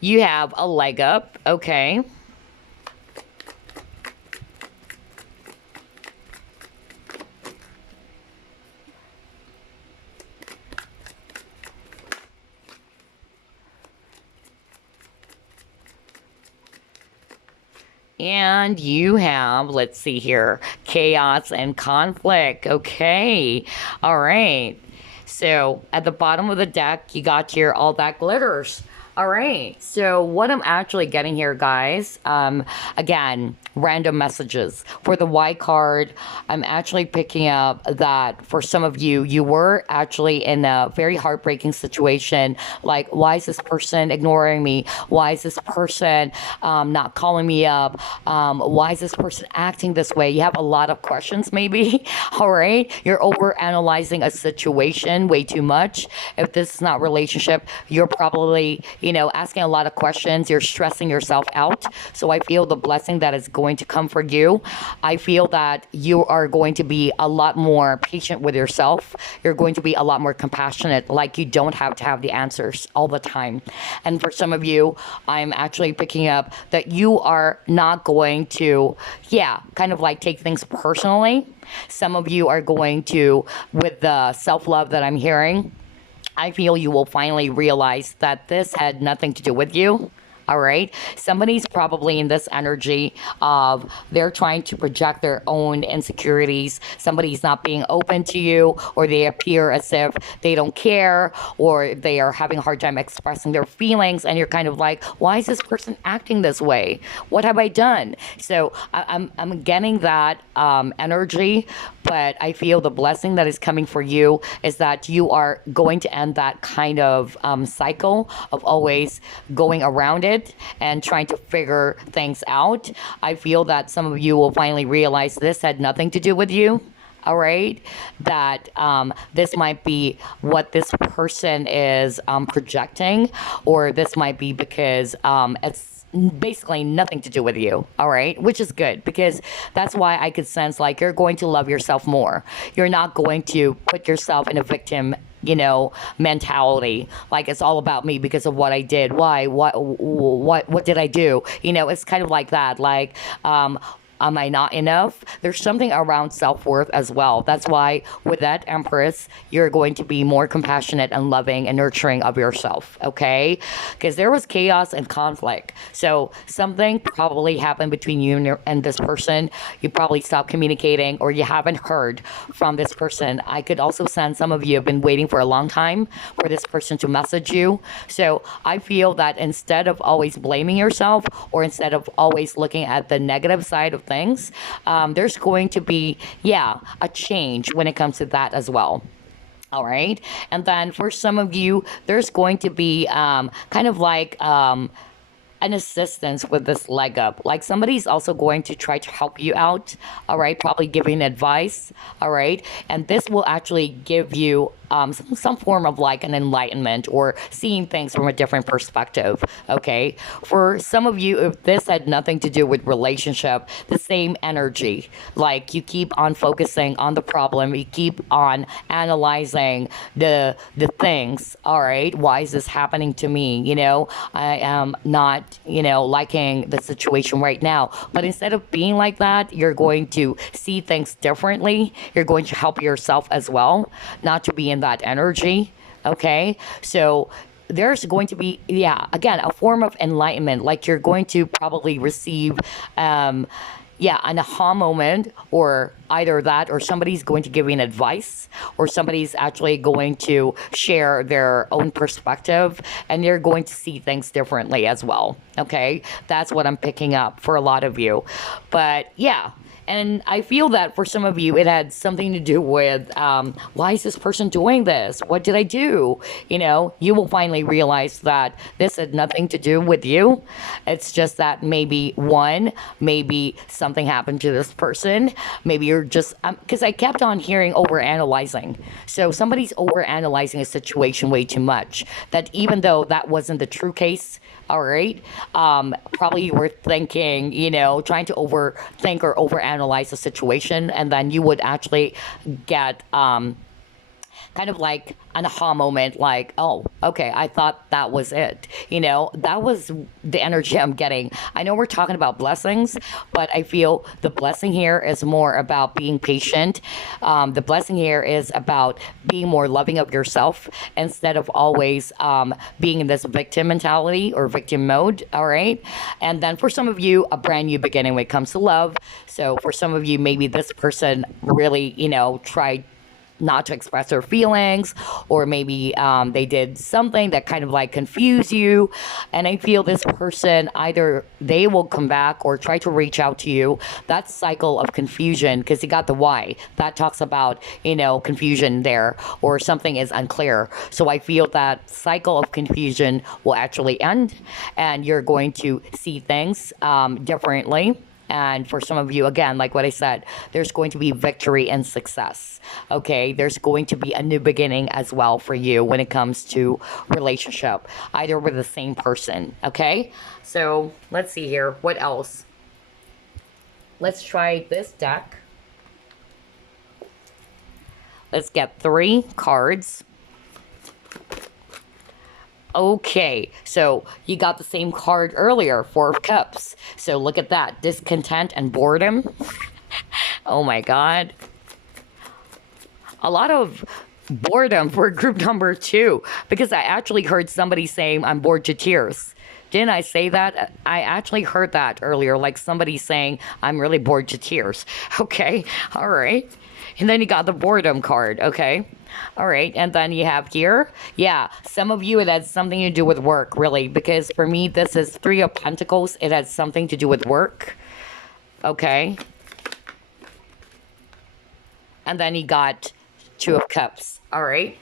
You have a leg up, okay. And you have, let's see here, chaos and conflict. Okay. All right. So at the bottom of the deck, you got here all that glitters. All right. So what I'm actually getting here, guys, again, random messages. For the Y card, I'm actually picking up that for some of you, you were actually in a very heartbreaking situation. Like, why is this person ignoring me? Why is this person not calling me up? Why is this person acting this way? You have a lot of questions, maybe. All right. You're over analyzing a situation way too much. If this is not relationship, you're probably, asking a lot of questions. You're stressing yourself out. So I feel the blessing that is going to come for you. I feel that you are going to be a lot more patient with yourself. You're going to be a lot more compassionate. Like, you don't have to have the answers all the time. And for some of you, I'm actually picking up that you are not going to, kind of like take things personally. Some of you are going to, with the self-love that I'm hearing, I feel you will finally realize that this had nothing to do with you. All right. Somebody's probably in this energy of they're trying to project their own insecurities. Somebody's not being open to you, or they appear as if they don't care, or they are having a hard time expressing their feelings. And you're kind of like, why is this person acting this way? What have I done? So I'm getting that energy. But I feel the blessing that is coming for you is that you are going to end that kind of cycle of always going around it and trying to figure things out. I feel that some of you will finally realize this had nothing to do with you. All right, that this might be what this person is projecting, or this might be because it's basically nothing to do with you. All right, which is good, because that's why I could sense like you're going to love yourself more. You're not going to put yourself in a victim mentality, like it's all about me because of what I did. Why? What did I do? It's kind of like that. Like, am I not enough? There's something around self-worth as well. That's why with that Empress, you're going to be more compassionate and loving and nurturing of yourself, okay? Because there was chaos and conflict. So something probably happened between you and this person. You probably stopped communicating, or you haven't heard from this person. I could also sense some of you have been waiting for a long time for this person to message you. So I feel that instead of always blaming yourself, or instead of always looking at the negative side of things, there's going to be, a change when it comes to that as well. All right. And then for some of you, there's going to be kind of like an assistance with this leg up. Like, somebody's also going to try to help you out. All right. Probably giving advice. All right. And this will actually give you some form of like an enlightenment, or seeing things from a different perspective. Okay. For some of you, if this had nothing to do with relationship, the same energy, like you keep on focusing on the problem, you keep on analyzing the things. All right. Why is this happening to me? I am not, liking the situation right now. But instead of being like that, you're going to see things differently. You're going to help yourself as well, not to be in that energy. Okay. So there's going to be, again, a form of enlightenment. Like, you're going to probably receive, an aha moment, or either that, or somebody's going to give you an advice, or somebody's actually going to share their own perspective, and you're going to see things differently as well. Okay. That's what I'm picking up for a lot of you. But and I feel that for some of you, it had something to do with, why is this person doing this? What did I do? You will finally realize that this had nothing to do with you. It's just that maybe something happened to this person. Maybe you're just, because I kept on hearing overanalyzing. So somebody's overanalyzing a situation way too much, that even though that wasn't the true case, all right, probably you were thinking, trying to overthink or overanalyze the situation, and then you would actually get kind of like an aha moment, like, oh, okay, I thought that was it. That was the energy I'm getting. I know we're talking about blessings, but I feel the blessing here is more about being patient. The blessing here is about being more loving of yourself, instead of always being in this victim mentality or victim mode. All right. And then for some of you, a brand new beginning when it comes to love. So for some of you, maybe this person really, tried not to express their feelings, or maybe they did something that kind of like confused you, And I feel this person, either they will come back or try to reach out to you. That cycle of confusion, because you got the why. That talks about, confusion there, or something is unclear. So I feel that cycle of confusion will actually end, and you're going to see things differently. And for some of you, again, like what I said, there's going to be victory and success. Okay, there's going to be a new beginning as well for you when it comes to relationship, either with the same person. Okay, so let's see here. What else? Let's try this deck. Let's get 3 cards. Okay, so you got the same card earlier, 4 of Cups. So look at that, discontent and boredom. Oh my God. A lot of boredom for group number 2, because I actually heard somebody saying, I'm bored to tears. Didn't I say that? I actually heard that earlier, like somebody saying, I'm really bored to tears. Okay, all right. And then you got the boredom card, okay? All right, and then you have here, yeah, some of you, it has something to do with work, really, because for me, this is 3 of Pentacles. It has something to do with work, okay? And then you got 2 of Cups, all right?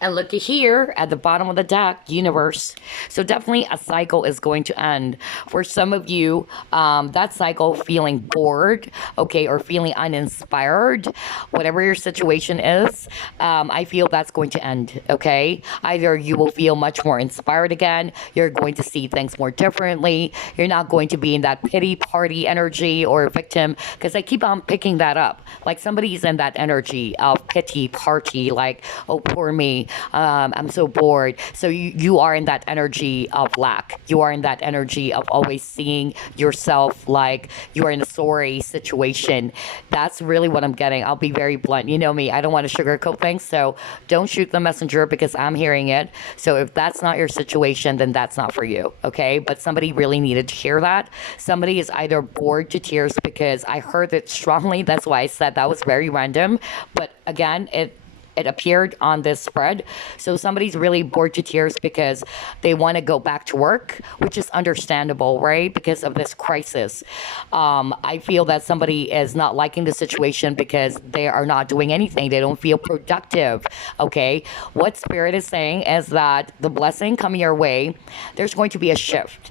And looky here at the bottom of the deck, universe. So definitely a cycle is going to end. For some of you, that cycle feeling bored, okay, or feeling uninspired, whatever your situation is, I feel that's going to end, okay? Either you will feel much more inspired again, you're going to see things more differently, you're not going to be in that pity party energy or victim, because I keep on picking that up. Like somebody's in that energy of pity party, like, oh, poor me. I'm so bored. So you are in that energy of lack. You are in that energy of always seeing yourself like you are in a sorry situation. That's really what I'm getting. I'll be very blunt. You know me. I don't want to sugarcoat things. So don't shoot the messenger, because I'm hearing it. So if that's not your situation, then that's not for you. Okay. But somebody really needed to hear that. Somebody is either bored to tears, because I heard it strongly. That's why I said that was very random. But again, it appeared on this spread. So somebody's really bored to tears because they want to go back to work, which is understandable, right? Because of this crisis. I feel that somebody is not liking the situation because they are not doing anything. They don't feel productive, okay? What Spirit is saying is that the blessing coming your way, there's going to be a shift,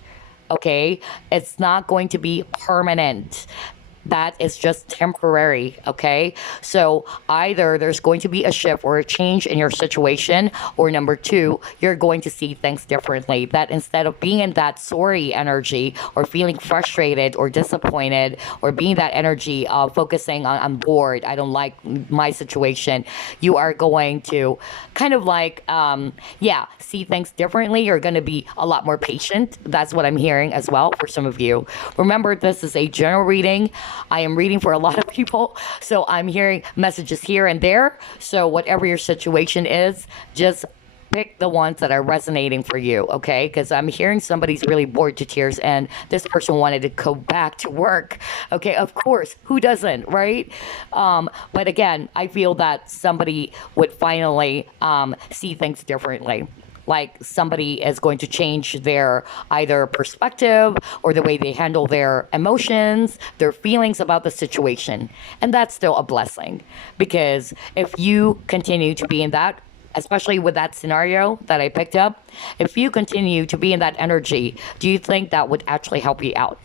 okay? It's not going to be permanent. That is just temporary, okay? So either there's going to be a shift or a change in your situation, or number 2, you're going to see things differently. That instead of being in that sorry energy or feeling frustrated or disappointed or being that energy of focusing on, I'm bored, I don't like my situation, you are going to kind of like, see things differently. You're going to be a lot more patient. That's what I'm hearing as well for some of you. Remember, this is a general reading. I am reading for a lot of people, so I'm hearing messages here and there. So whatever your situation is, just pick the ones that are resonating for you, okay? Because I'm hearing somebody's really bored to tears, and this person wanted to go back to work. Okay, of course, who doesn't, right? But again, I feel that somebody would finally see things differently. Like somebody is going to change their either perspective or the way they handle their emotions, their feelings about the situation. And that's still a blessing, because if you continue to be in that, especially with that scenario that I picked up, if you continue to be in that energy, do you think that would actually help you out?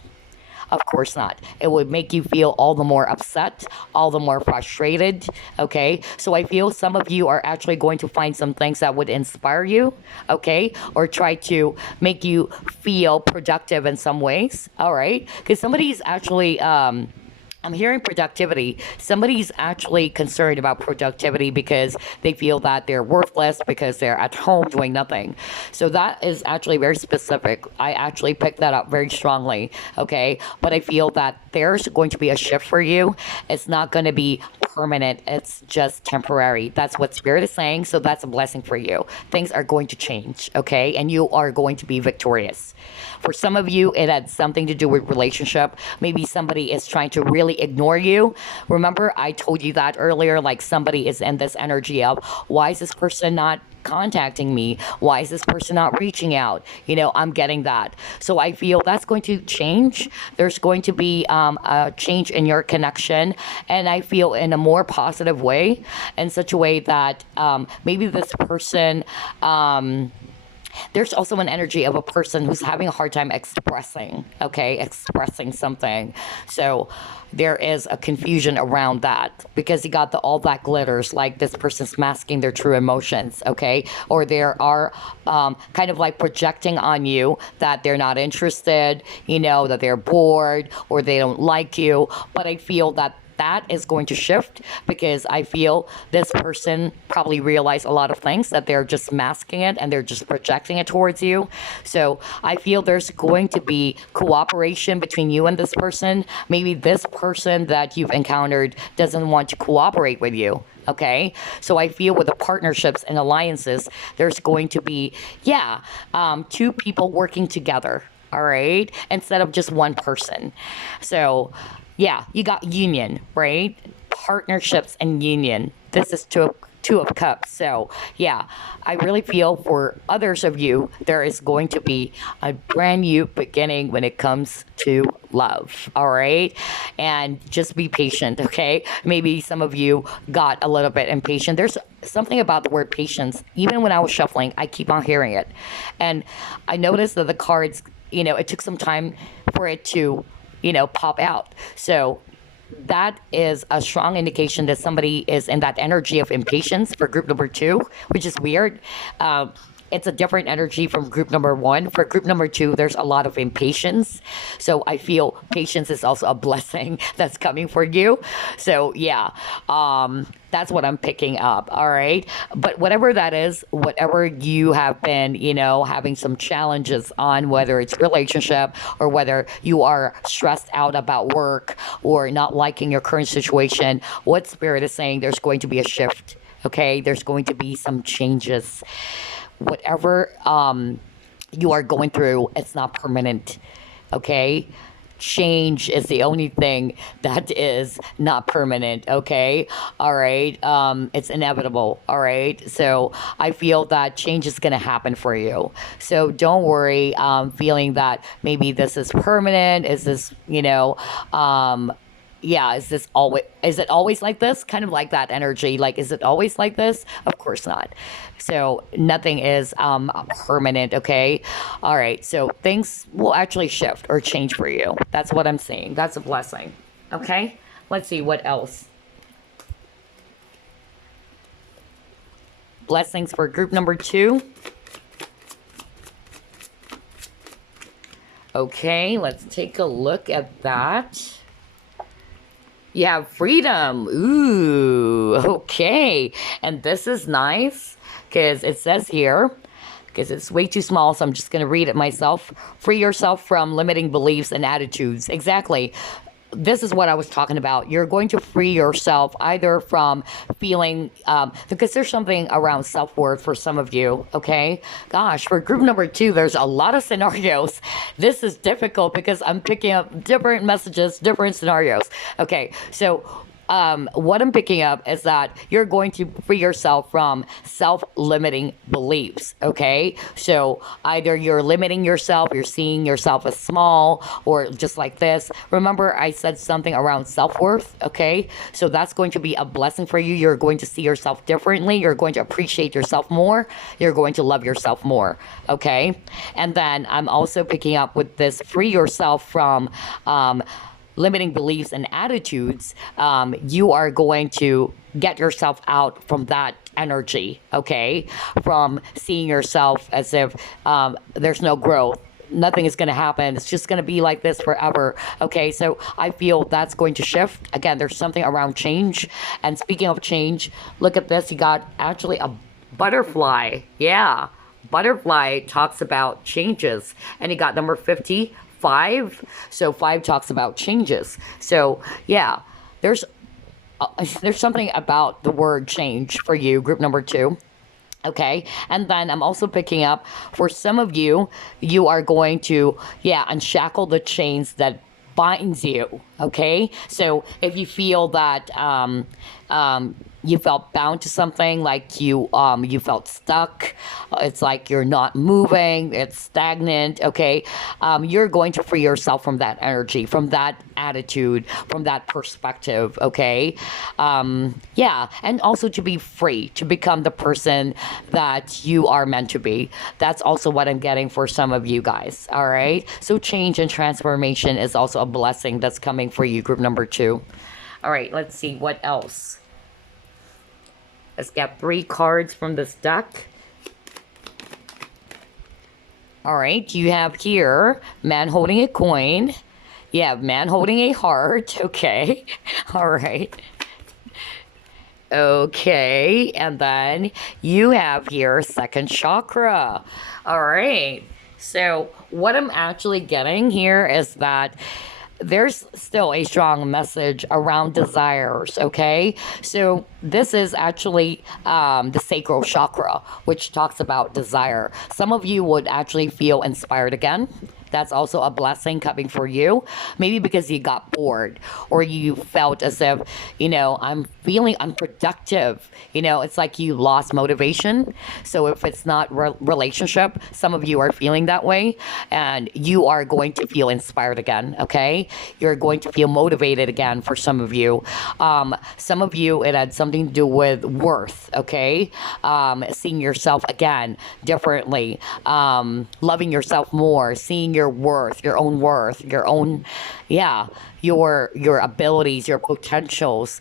Of course not. It would make you feel all the more upset, all the more frustrated, okay? So I feel some of you are actually going to find some things that would inspire you, okay? Or try to make you feel productive in some ways, all right? Because somebody's actually, I'm hearing productivity. Somebody's actually concerned about productivity because they feel that they're worthless because they're at home doing nothing. So that is actually very specific. I actually picked that up very strongly, okay? But I feel that there's going to be a shift for you. It's not going to be permanent. It's just temporary. That's what Spirit is saying. So that's a blessing for you. Things are going to change, okay? And you are going to be victorious. For some of you, it had something to do with relationship. Maybe somebody is trying to really ignore you. Remember, I told you that earlier, like somebody is in this energy of, why is this person not contacting me? Why is this person not reaching out? I'm getting that. So I feel that's going to change. There's going to be a change in your connection. And I feel in a more positive way, in such a way that maybe this person, there's also an energy of a person who's having a hard time expressing something. So there is a confusion around that, because you got all that glitters, like this person's masking their true emotions, okay? Or there are kind of like projecting on you that they're not interested, that they're bored or they don't like you. But I feel that is going to shift, because I feel this person probably realized a lot of things, that they're just masking it and they're just projecting it towards you. So I feel there's going to be cooperation between you and this person. Maybe this person that you've encountered doesn't want to cooperate with you. Okay, so I feel with the partnerships and alliances, there's going to be, two people working together, all right, instead of just one person. So you got union, right? Partnerships and union. This is two of cups. So I really feel for others of you, there is going to be a brand new beginning when it comes to love. All right. And just be patient. Okay. Maybe some of you got a little bit impatient. There's something about the word patience. Even when I was shuffling, I keep on hearing it. And I noticed that the cards, it took some time for it to pop out. So that is a strong indication that somebody is in that energy of impatience for group number 2, which is weird. It's a different energy from group number 1. For group number 2, there's a lot of impatience. So I feel patience is also a blessing that's coming for you. So that's what I'm picking up. All right. But whatever that is, whatever you have been, having some challenges on, whether it's relationship or whether you are stressed out about work or not liking your current situation, what Spirit is saying, there's going to be a shift. Okay. There's going to be some changes. Whatever you are going through, it's not permanent. Okay. Change is the only thing that is not permanent. Okay. All right. It's inevitable. All right. So I feel that change is going to happen for you. So don't worry, feeling that maybe this is permanent. Is this, is it always like this? Kind of like that energy. Like, is it always like this? Of course not. So nothing is permanent, okay? All right, so things will actually shift or change for you. That's what I'm saying. That's a blessing, okay? Let's see, what else? Blessings for group number 2. Okay, let's take a look at that. You have freedom. Ooh, okay. And this is nice because it says here, because it's way too small, so I'm just going to read it myself. Free yourself from limiting beliefs and attitudes. Exactly. This is what I was talking about. You're going to free yourself either from feeling, because there's something around self-worth for some of you, okay? Gosh, for group number 2, there's a lot of scenarios. This is difficult because I'm picking up different messages, different scenarios. Okay, so what I'm picking up is that you're going to free yourself from self-limiting beliefs, okay? So either you're limiting yourself, you're seeing yourself as small, or just like this. Remember, I said something around self-worth, okay? So that's going to be a blessing for you. You're going to see yourself differently. You're going to appreciate yourself more. You're going to love yourself more, okay? And then I'm also picking up with this, free yourself from limiting beliefs and attitudes. You are going to get yourself out from that energy, okay? From seeing yourself as if there's no growth. Nothing is going to happen. It's just going to be like this forever. Okay, so I feel that's going to shift. Again, there's something around change. And speaking of change, look at this. You got actually a butterfly. Yeah, butterfly talks about changes. And you got number 50. 5. So 5 talks about changes. So yeah, there's something about the word change for you, group number 2. Okay, and then I'm also picking up for some of you, you are going to unshackle the chains that binds you. Okay, so if you feel that you felt bound to something, like you felt stuck. It's like you're not moving, it's stagnant. Okay, you're going to free yourself from that energy, from that attitude, from that perspective. Okay, yeah, and also to be free, to become the person that you are meant to be. That's also what I'm getting for some of you guys. All right, so change and transformation is also a blessing that's coming for you, group number 2. All right, let's see what else. Let's get 3 cards from this deck. All right, you have here man holding a coin. You have man holding a heart. Okay, all right. Okay, and then you have here second chakra. All right, so what I'm actually getting here is that there's still a strong message around desires. Okay, so this is actually the sacral chakra, which talks about desire. Some of you would actually feel inspired again. That's also a blessing coming for you. Maybe because you got bored, or you felt as if, I'm feeling unproductive. It's like you lost motivation. So if it's not relationship, some of you are feeling that way, and you are going to feel inspired again. Okay, you're going to feel motivated again. For some of you, it had something to do with worth. Okay, seeing yourself again differently, loving yourself more, seeing your worth, your own worth, your own, your abilities, your potentials,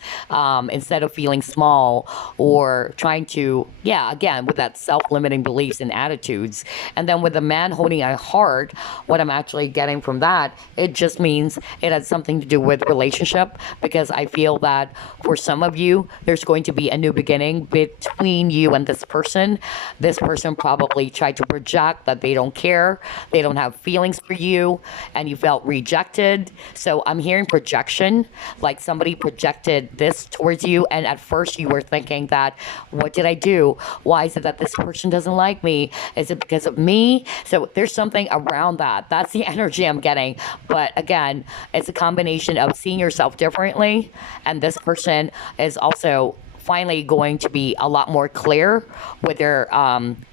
instead of feeling small or trying to, again, with that self-limiting beliefs and attitudes. And then with the man holding a heart, what I'm actually getting from that, it just means it has something to do with relationship, because I feel that for some of you, there's going to be a new beginning between you and this person. This person probably tried to project that they don't care, they don't have feelings for you, and you felt rejected. So I'm hearing projection, like somebody projected this towards you, and at first you were thinking that, what did I do? Why is it that this person doesn't like me? Is it because of me? So there's something around that. That's the energy I'm getting. But again, it's a combination of seeing yourself differently, and this person is also finally going to be a lot more clear with their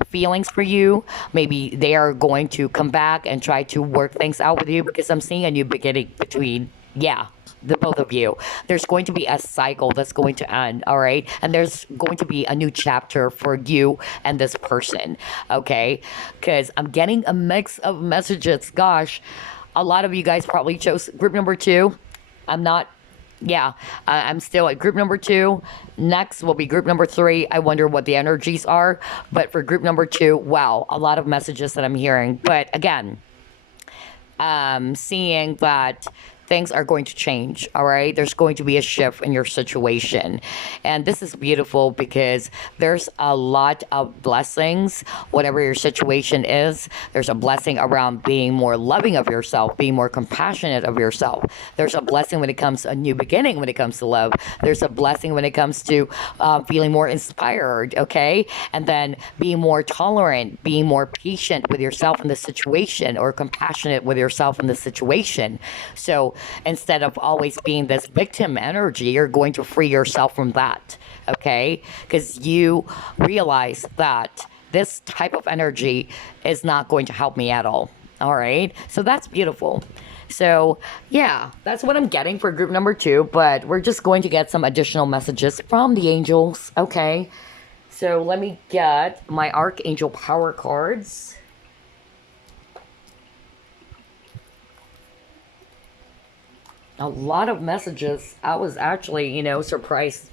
feelings for you. Maybe they are going to come back and try to work things out with you, because I'm seeing a new beginning between, the both of you. There's going to be a cycle that's going to end, all right? And there's going to be a new chapter for you and this person, okay? Because I'm getting a mix of messages. Gosh, a lot of you guys probably chose group number 2. I'm not. I'm still at group number 2. Next will be group number 3. I wonder what the energies are. But for group number 2, wow, a lot of messages that I'm hearing. But again, seeing that things are going to change, all right? There's going to be a shift in your situation. And this is beautiful, because there's a lot of blessings, whatever your situation is. There's a blessing around being more loving of yourself, being more compassionate of yourself. There's a blessing when it comes to a new beginning, when it comes to love. There's a blessing when it comes to feeling more inspired, okay? And then being more tolerant, being more patient with yourself in the situation, or compassionate with yourself in the situation. So instead of always being this victim energy, you're going to free yourself from that, okay? Because you realize that this type of energy is not going to help me at all right? So that's beautiful. So that's what I'm getting for group number 2, but we're just going to get some additional messages from the angels, okay? So let me get my Archangel Power cards. A lot of messages. I was actually, surprised.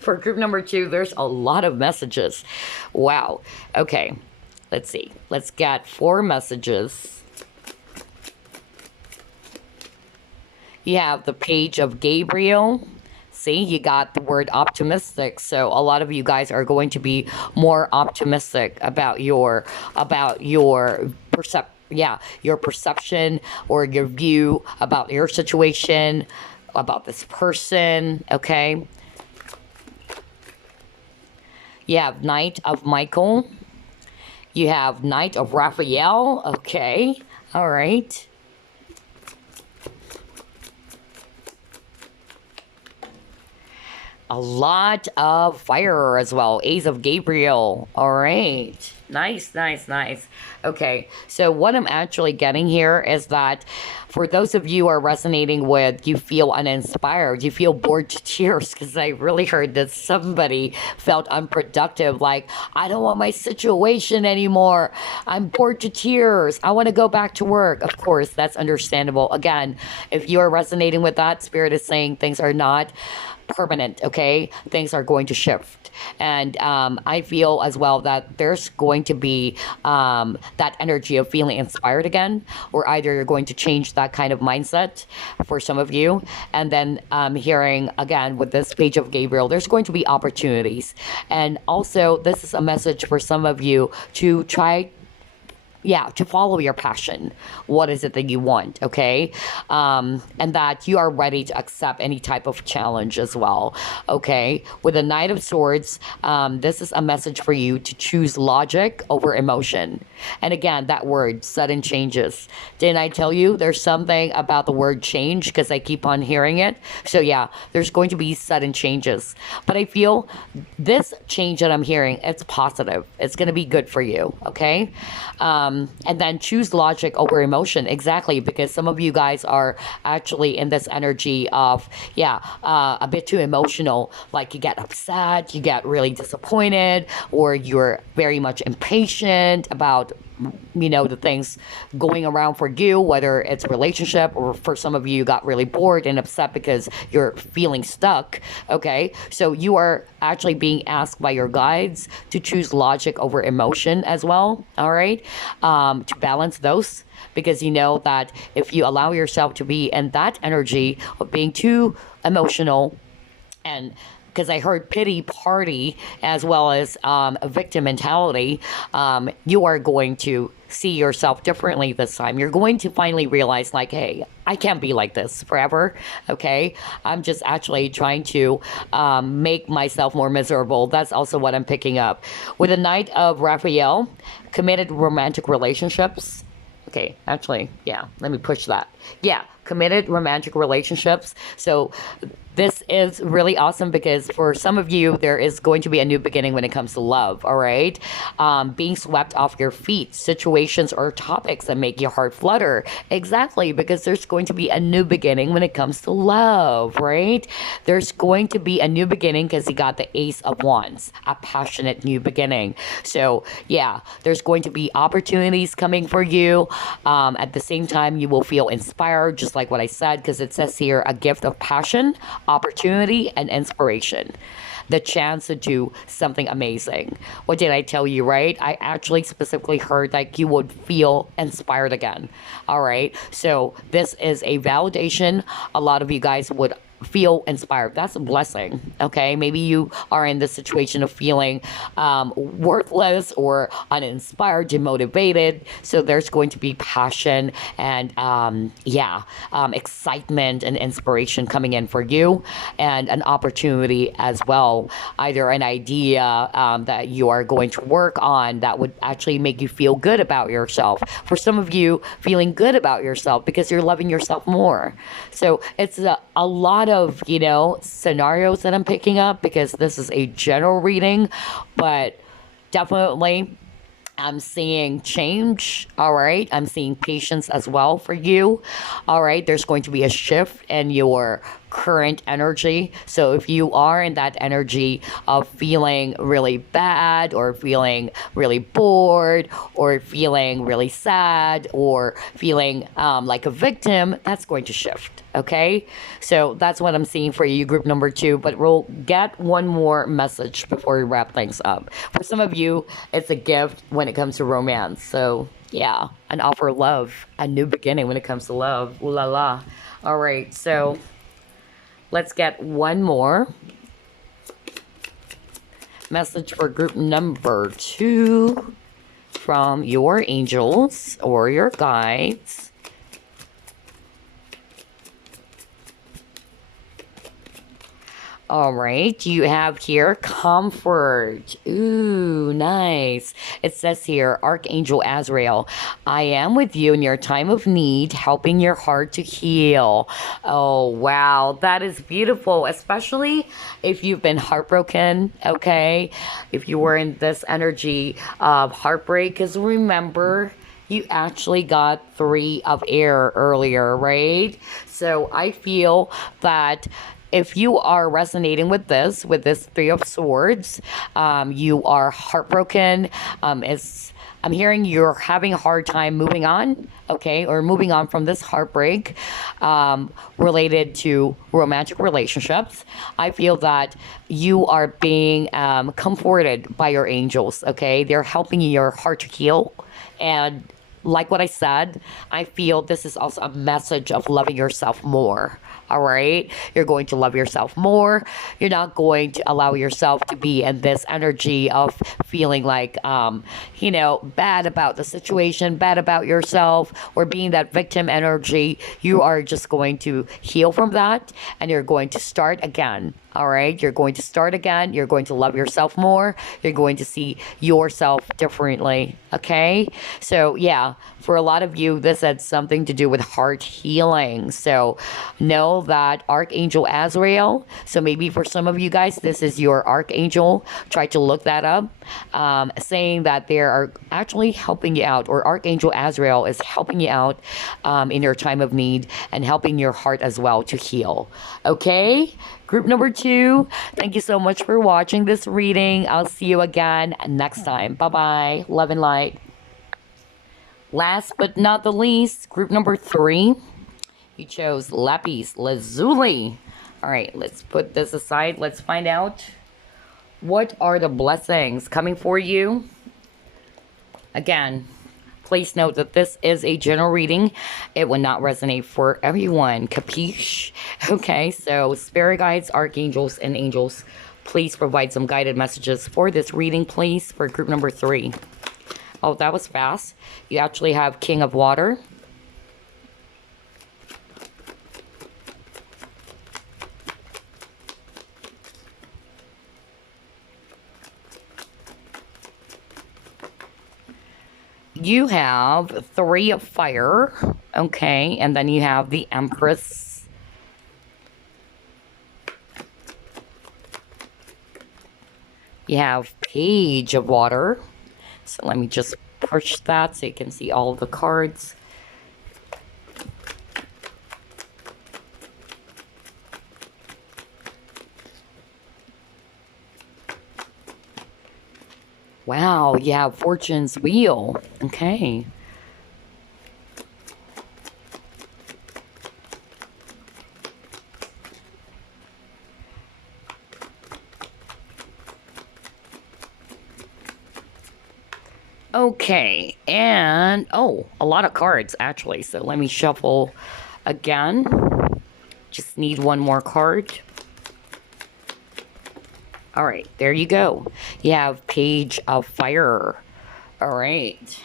For group number 2, there's a lot of messages. Wow. Okay. Let's see. Let's get 4 messages. You have the Page of Gabriel. See, you got the word optimistic. So a lot of you guys are going to be more optimistic about your perception. Your perception or your view about your situation, about this person, okay? You have Knight of Michael. You have Knight of Raphael, okay? All right. a lot of fire as well. Ace of Gabriel. All right. Nice, nice, nice. Okay, so what I'm actually getting here is that for those of you who are resonating with, you feel uninspired, you feel bored to tears, because I really heard that somebody felt unproductive, like, I don't want my situation anymore. I'm bored to tears. I want to go back to work. Of course, that's understandable. Again, if you are resonating with that, Spirit is saying things are not permanent, okay? Things are going to shift. And I feel as well that there's going to be that energy of feeling inspired again, or either you're going to change that kind of mindset for some of you. And then hearing again with this page of Gabriel, there's going to be opportunities. And also, this is a message for some of you to try, yeah, to follow your passion. What is it that you want, okay? And that you are ready to accept any type of challenge as well, okay? With the Knight of Swords, this is a message for you to choose logic over emotion. And again, that word, sudden changes. Didn't I tell you there's something about the word change, because I keep on hearing it? So yeah, there's going to be sudden changes. But I feel this change that I'm hearing, it's positive. It's going to be good for you, okay? And then choose logic over emotion. Exactly, because some of you guys are actually in this energy of, yeah, a bit too emotional. Like you get upset, you get really disappointed, or you're very impatient about, you know, the things going around for you, whether it's a relationship, or for some of you got really bored and upset because you're feeling stuck, okay? So you are actually being asked by your guides to choose logic over emotion as well, all right? To balance those, because you know that if you allow yourself to be in that energy of being too emotional, and because I heard pity party as well as a victim mentality, you are going to see yourself differently this time. You're going to finally realize, like, hey, I can't be like this forever, okay? I'm just actually trying to make myself more miserable. That's also what I'm picking up. With the Knight of Raphael, committed romantic relationships. Okay, actually, yeah, let me push that. Yeah, committed romantic relationships. So this is really awesome, because for some of you, there is going to be a new beginning when it comes to love, all right? Being swept off your feet, situations or topics that make your heart flutter. Exactly, because there's going to be a new beginning when it comes to love, right? There's going to be a new beginning because you got the Ace of Wands, a passionate new beginning. So yeah, there's going to be opportunities coming for you. At the same time, you will feel inspired, just like what I said, because it says here, a gift of passion, opportunity, and inspiration. The chance to do something amazing. What did I tell you, right? I actually specifically heard like you would feel inspired again. All right. So this is a validation. A lot of you guys would feel inspired. That's a blessing. Okay, maybe you are in the situation of feeling worthless or uninspired, demotivated. So there's going to be passion and excitement and inspiration coming in for you, and an opportunity as well. Either an idea that you are going to work on that would actually make you feel good about yourself. For some of you, feeling good about yourself because you're loving yourself more. So it's a lot of, you know, scenarios that I'm picking up, because this is a general reading, but definitely I'm seeing change, all right? I'm seeing patience as well for you, all right? There's going to be a shift in your current energy. So if you are in that energy of feeling really bad, or feeling really bored, or feeling really sad, or feeling like a victim, that's going to shift, okay? So that's what I'm seeing for you, group number 2. But we'll get one more message before we wrap things up. For some of you, it's a gift when it comes to romance. So yeah, an offer of love, a new beginning when it comes to love. Ooh la la. All right, so let's get one more message for group number 2 from your angels or your guides. All right, you have here comfort. Ooh, nice. It says here, Archangel Azrael, I am with you in your time of need, helping your heart to heal. Oh, wow, that is beautiful, especially if you've been heartbroken, okay? If you were in this energy of heartbreak, because remember, you actually got 3 of air earlier, right? So I feel that if you are resonating with this 3 of Swords, you are heartbroken. I'm hearing you're having a hard time moving on, okay, or moving on from this heartbreak related to romantic relationships. I feel that you are being comforted by your angels, okay? They're helping your heart to heal. And like what I said, I feel this is also a message of loving yourself more. All right. You're going to love yourself more. You're not going to allow yourself to be in this energy of feeling like, bad about the situation, bad about yourself, or being that victim energy. You are just going to heal from that and you're going to start again. All right. You're going to start again. You're going to love yourself more. You're going to see yourself differently. Okay. So, yeah, for a lot of you, this had something to do with heart healing. So, know that Archangel Azrael. So, maybe for some of you guys, this is your Archangel. Try to look that up. Saying that they are actually helping you out, or Archangel Azrael is helping you out in your time of need and helping your heart as well to heal. Okay. Group number 2, thank you so much for watching this reading. I'll see you again next time. Bye-bye. Love and light. Last but not the least, group number 3, you chose Lapis Lazuli. All right, let's put this aside. Let's find out what are the blessings coming for you. Again, please note that this is a general reading. It will not resonate for everyone. Capiche? Okay, so spirit guides, archangels, and angels, please provide some guided messages for this reading, please, for group number 3. Oh, that was fast. You actually have King of Water. You have 3 of Fire, okay, and then you have the Empress. You have Page of Water. So let me just push that so you can see all of the cards. Wow, you have Fortune's Wheel. Okay. Okay, and a lot of cards actually. So let me shuffle again. Just need one more card. All right, there you go. You have Page of Fire. All right.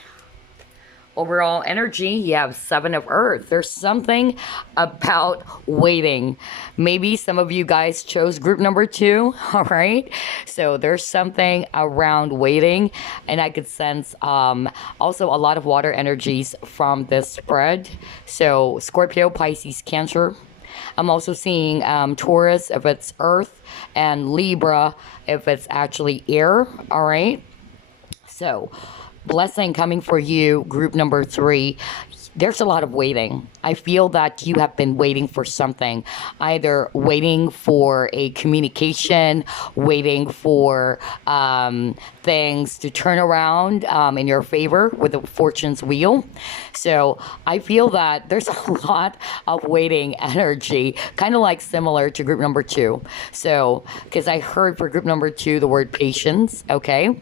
Overall energy, you have 7 of Earth. There's something about waiting. Maybe some of you guys chose group number 2, all right? So there's something around waiting, and I could sense also a lot of water energies from this spread. So Scorpio, Pisces, Cancer. I'm also seeing Taurus if it's Earth, and Libra if it's actually air, all right? So blessing coming for you, group number 3. There's a lot of waiting. I feel that you have been waiting for something, either waiting for a communication, waiting for things to turn around in your favor with the Fortune's Wheel. So I feel that there's a lot of waiting energy, kind of like similar to group number 2. So, because I heard for group number 2 the word patience, okay?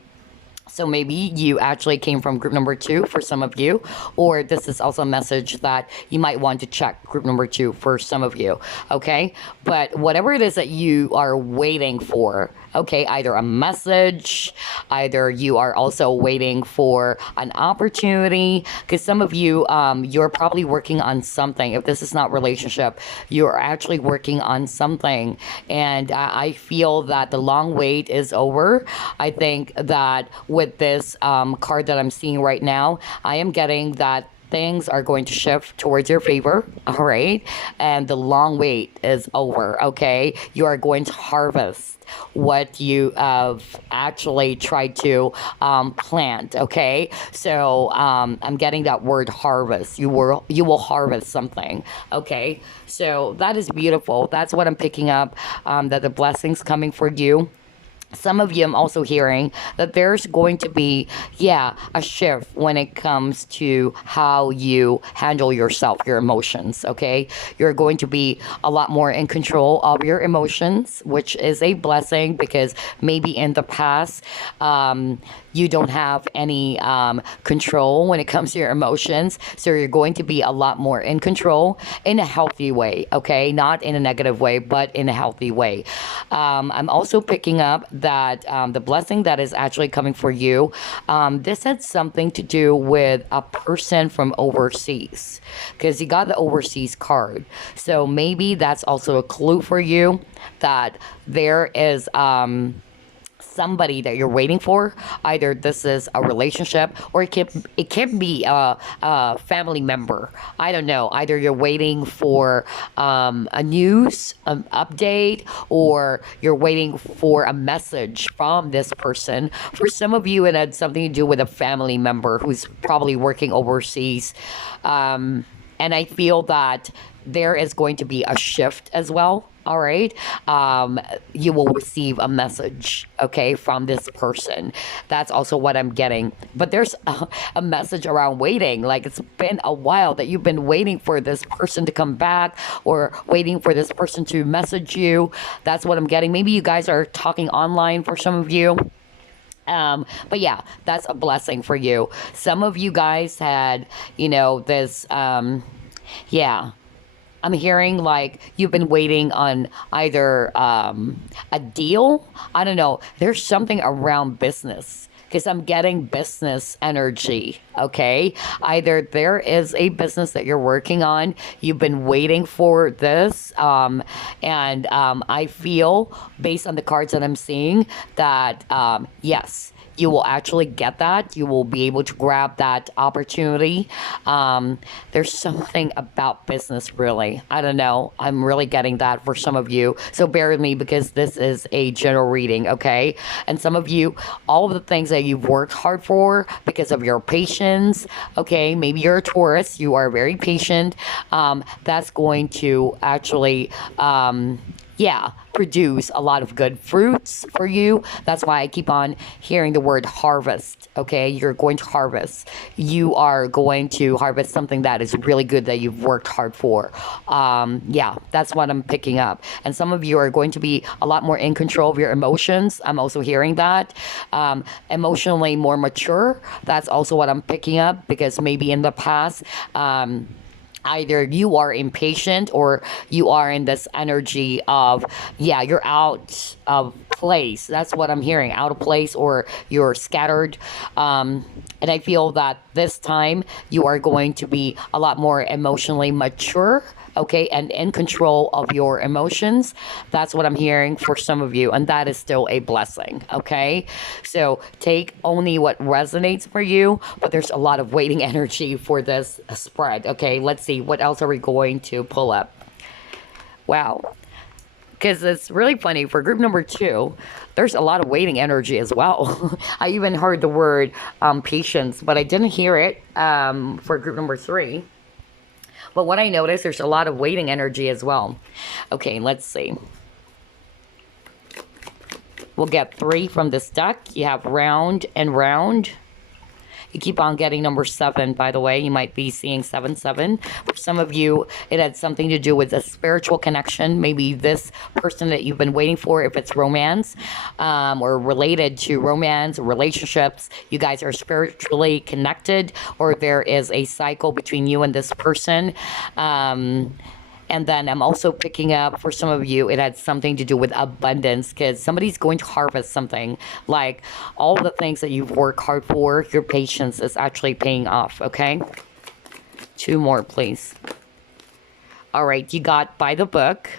So maybe you actually came from group number 2 for some of you, or this is also a message that you might want to check group number 2 for some of you, okay? But whatever it is that you are waiting for, Okay, either a message, either you are also waiting for an opportunity. Because some of you, you're probably working on something. If this is not relationship, you're actually working on something. And I feel that the long wait is over. I think that with this card that I'm seeing right now, I am getting that things are going to shift towards your favor, all right? And the long wait is over, okay? You are going to harvest what you have actually tried to plant, okay? So I'm getting that word harvest. You will harvest something, okay? So that is beautiful. That's what I'm picking up, that the blessings coming for you. Some of you, I'm also hearing that there's going to be, yeah, a shift when it comes to how you handle yourself, your emotions, okay? You're going to be a lot more in control of your emotions, which is a blessing because maybe in the past, you don't have any control when it comes to your emotions. So you're going to be a lot more in control in a healthy way, okay? Not in a negative way, but in a healthy way. I'm also picking up that the blessing that is actually coming for you, this had something to do with a person from overseas because you got the overseas card. So maybe that's also a clue for you that there is somebody that you're waiting for. Either this is a relationship or it can be a family member. I don't know. Either you're waiting for a news update or you're waiting for a message from this person. For some of you, it had something to do with a family member who's probably working overseas. And I feel that there is going to be a shift as well. All right. You will receive a message, okay, from this person. That's also what I'm getting. But there's a message around waiting. Like it's been a while that you've been waiting for this person to come back or waiting for this person to message you. That's what I'm getting. Maybe you guys are talking online for some of you. But yeah, that's a blessing for you. Some of you guys had, this, yeah. I'm hearing like you've been waiting on either a deal. I don't know. There's something around business because I'm getting business energy. Okay. Either there is a business that you're working on. You've been waiting for this. And I feel based on the cards that I'm seeing that, yes, you will actually get that. You will be able to grab that opportunity. There's something about business, really. I don't know. I'm really getting that for some of you. So bear with me because this is a general reading, okay? And some of you, all of the things that you've worked hard for because of your patience, okay? Maybe you're a Taurus. You are very patient. That's going to actually... produce a lot of good fruits for you. That's why I keep on hearing the word harvest. Okay, you're going to harvest. You are going to harvest something that is really good that you've worked hard for. That's what I'm picking up. And some of you are going to be a lot more in control of your emotions. I'm also hearing that. Emotionally more mature. That's also what I'm picking up because maybe in the past, either you are impatient or you are in this energy of, you're out of place. That's what I'm hearing, out of place or you're scattered. And I feel that this time you are going to be a lot more emotionally mature, okay, and in control of your emotions. That's what I'm hearing for some of you, and that is still a blessing, okay? So take only what resonates for you, but there's a lot of waiting energy for this spread, okay? Let's see, what else are we going to pull up? Wow. Because it's really funny, for group number 2, there's a lot of waiting energy as well. I even heard the word patience, but I didn't hear it for group number 3. But what I noticed, there's a lot of waiting energy as well. Okay, let's see. We'll get 3 from this deck. You have round and round. You keep on getting number 7, by the way. You might be seeing 7-7. For some of you, it had something to do with a spiritual connection. Maybe this person that you've been waiting for, if it's romance, or related to romance, relationships, you guys are spiritually connected, or there is a cycle between you and this person. And then I'm also picking up, for some of you, it had something to do with abundance, because somebody's going to harvest something. Like all the things that you've worked hard for, your patience is actually paying off, okay? 2 more, please. All right, you got by the book.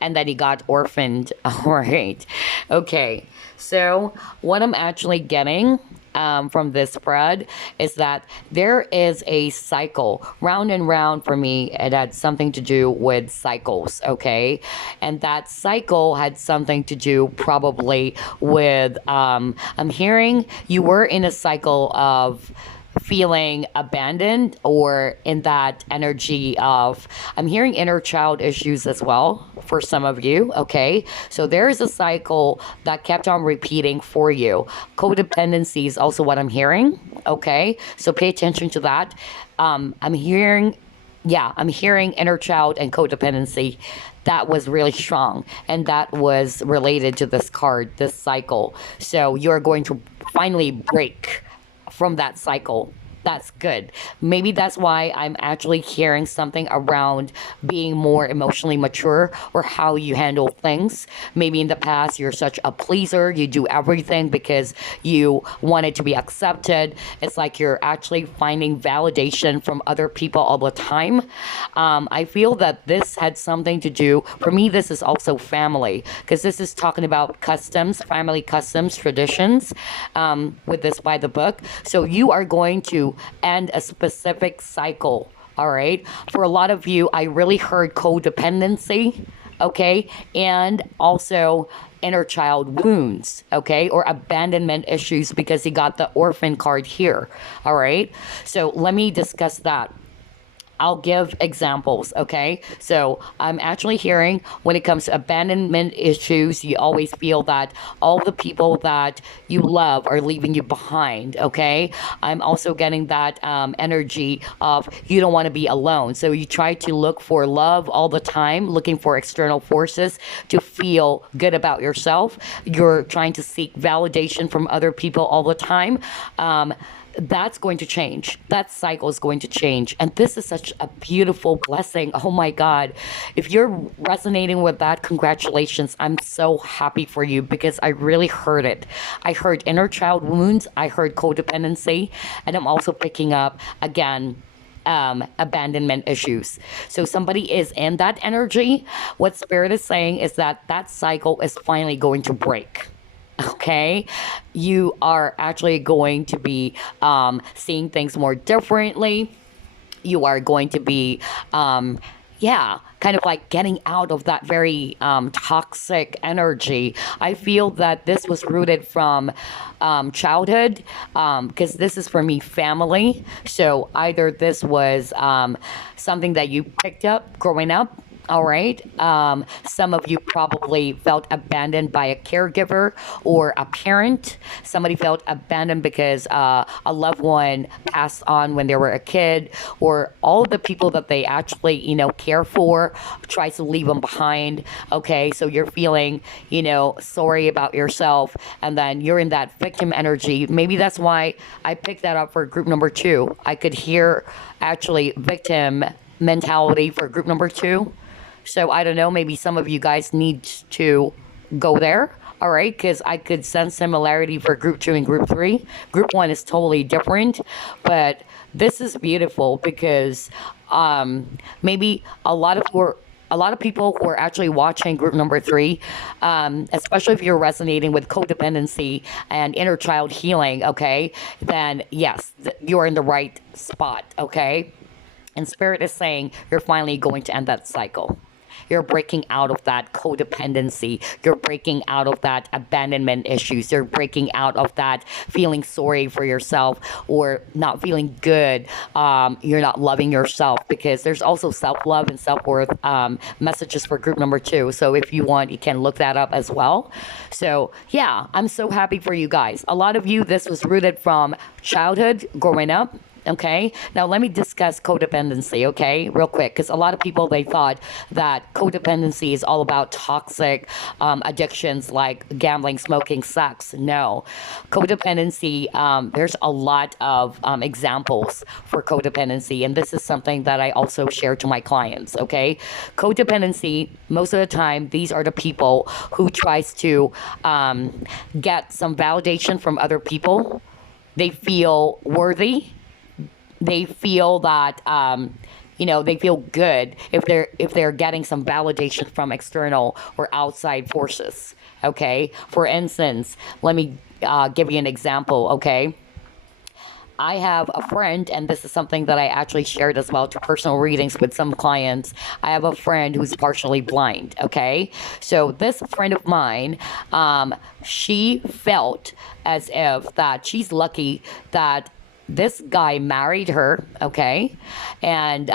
And then he got orphaned. All right. Okay. So what I'm actually getting from this spread is that there is a cycle round and round. For me, it had something to do with cycles. Okay. And that cycle had something to do probably with, I'm hearing you were in a cycle of feeling abandoned, or in that energy of, I'm hearing inner child issues as well for some of you. Okay, so there is a cycle that kept on repeating for you. Codependency is also what I'm hearing. Okay, so pay attention to that. I'm hearing inner child and codependency. That was really strong, and that was related to this card, this cycle. So you're going to finally break from that cycle. That's good. Maybe that's why I'm actually hearing something around being more emotionally mature, or how you handle things. Maybe in the past you're such a pleaser, you do everything because you wanted to be accepted. It's like you're actually finding validation from other people all the time. I feel that this had something to do, for me, this is also family, because this is talking about customs, family customs, traditions, with this by the book. So you are going to end a specific cycle. All right. For a lot of you, I really heard codependency. Okay. And also inner child wounds. Okay. Or abandonment issues, because he got the orphan card here. All right. So let me discuss that. I'll give examples, okay? So I'm actually hearing, when it comes to abandonment issues, you always feel that all the people that you love are leaving you behind, okay? I'm also getting that energy of you don't want to be alone. So you try to look for love all the time, looking for external forces to feel good about yourself. You're trying to seek validation from other people all the time. That's going to change. That cycle is going to change. And this is such a beautiful blessing. Oh my God. If you're resonating with that, congratulations. I'm so happy for you, because I really heard it. I heard inner child wounds. I heard codependency. And I'm also picking up, again, abandonment issues. So somebody is in that energy. What Spirit is saying is that that cycle is finally going to break. Okay, you are actually going to be seeing things more differently. You are going to be, kind of like getting out of that very toxic energy. I feel that this was rooted from childhood, because this is for me family. So either this was something that you picked up growing up. All right. Some of you probably felt abandoned by a caregiver or a parent. Somebody felt abandoned because a loved one passed on when they were a kid, or all of the people that they actually, care for tries to leave them behind. Okay. So you're feeling, sorry about yourself, and then you're in that victim energy. Maybe that's why I picked that up for group number 2. I could hear actually victim mentality for group number 2. So I don't know, maybe some of you guys need to go there, all right? Because I could sense similarity for group 2 and group 3. Group 1 is totally different, but this is beautiful, because maybe a lot of people who are actually watching group number 3, especially if you're resonating with codependency and inner child healing, okay, then yes, you're in the right spot, okay? And Spirit is saying you're finally going to end that cycle. You're breaking out of that codependency. You're breaking out of that abandonment issues. You're breaking out of that feeling sorry for yourself or not feeling good. You're not loving yourself, because there's also self-love and self-worth messages for group number 2. So if you want, you can look that up as well. So yeah, I'm so happy for you guys. A lot of you, this was rooted from childhood, growing up. Okay, now let me discuss codependency, okay, real quick, because a lot of people, they thought that codependency is all about toxic addictions like gambling, smoking, sex. No, codependency, there's a lot of examples for codependency, and this is something that I also share to my clients, okay? Codependency, most of the time, these are the people who tries to get some validation from other people. They feel worthy, they feel that they feel good if they're getting some validation from external or outside forces. Okay, for instance, let me give you an example. Okay, I have a friend, and this is something that I actually shared as well to personal readings with some clients. I have a friend who's partially blind. Okay, so this friend of mine, she felt as if that she's lucky that this guy married her, okay? And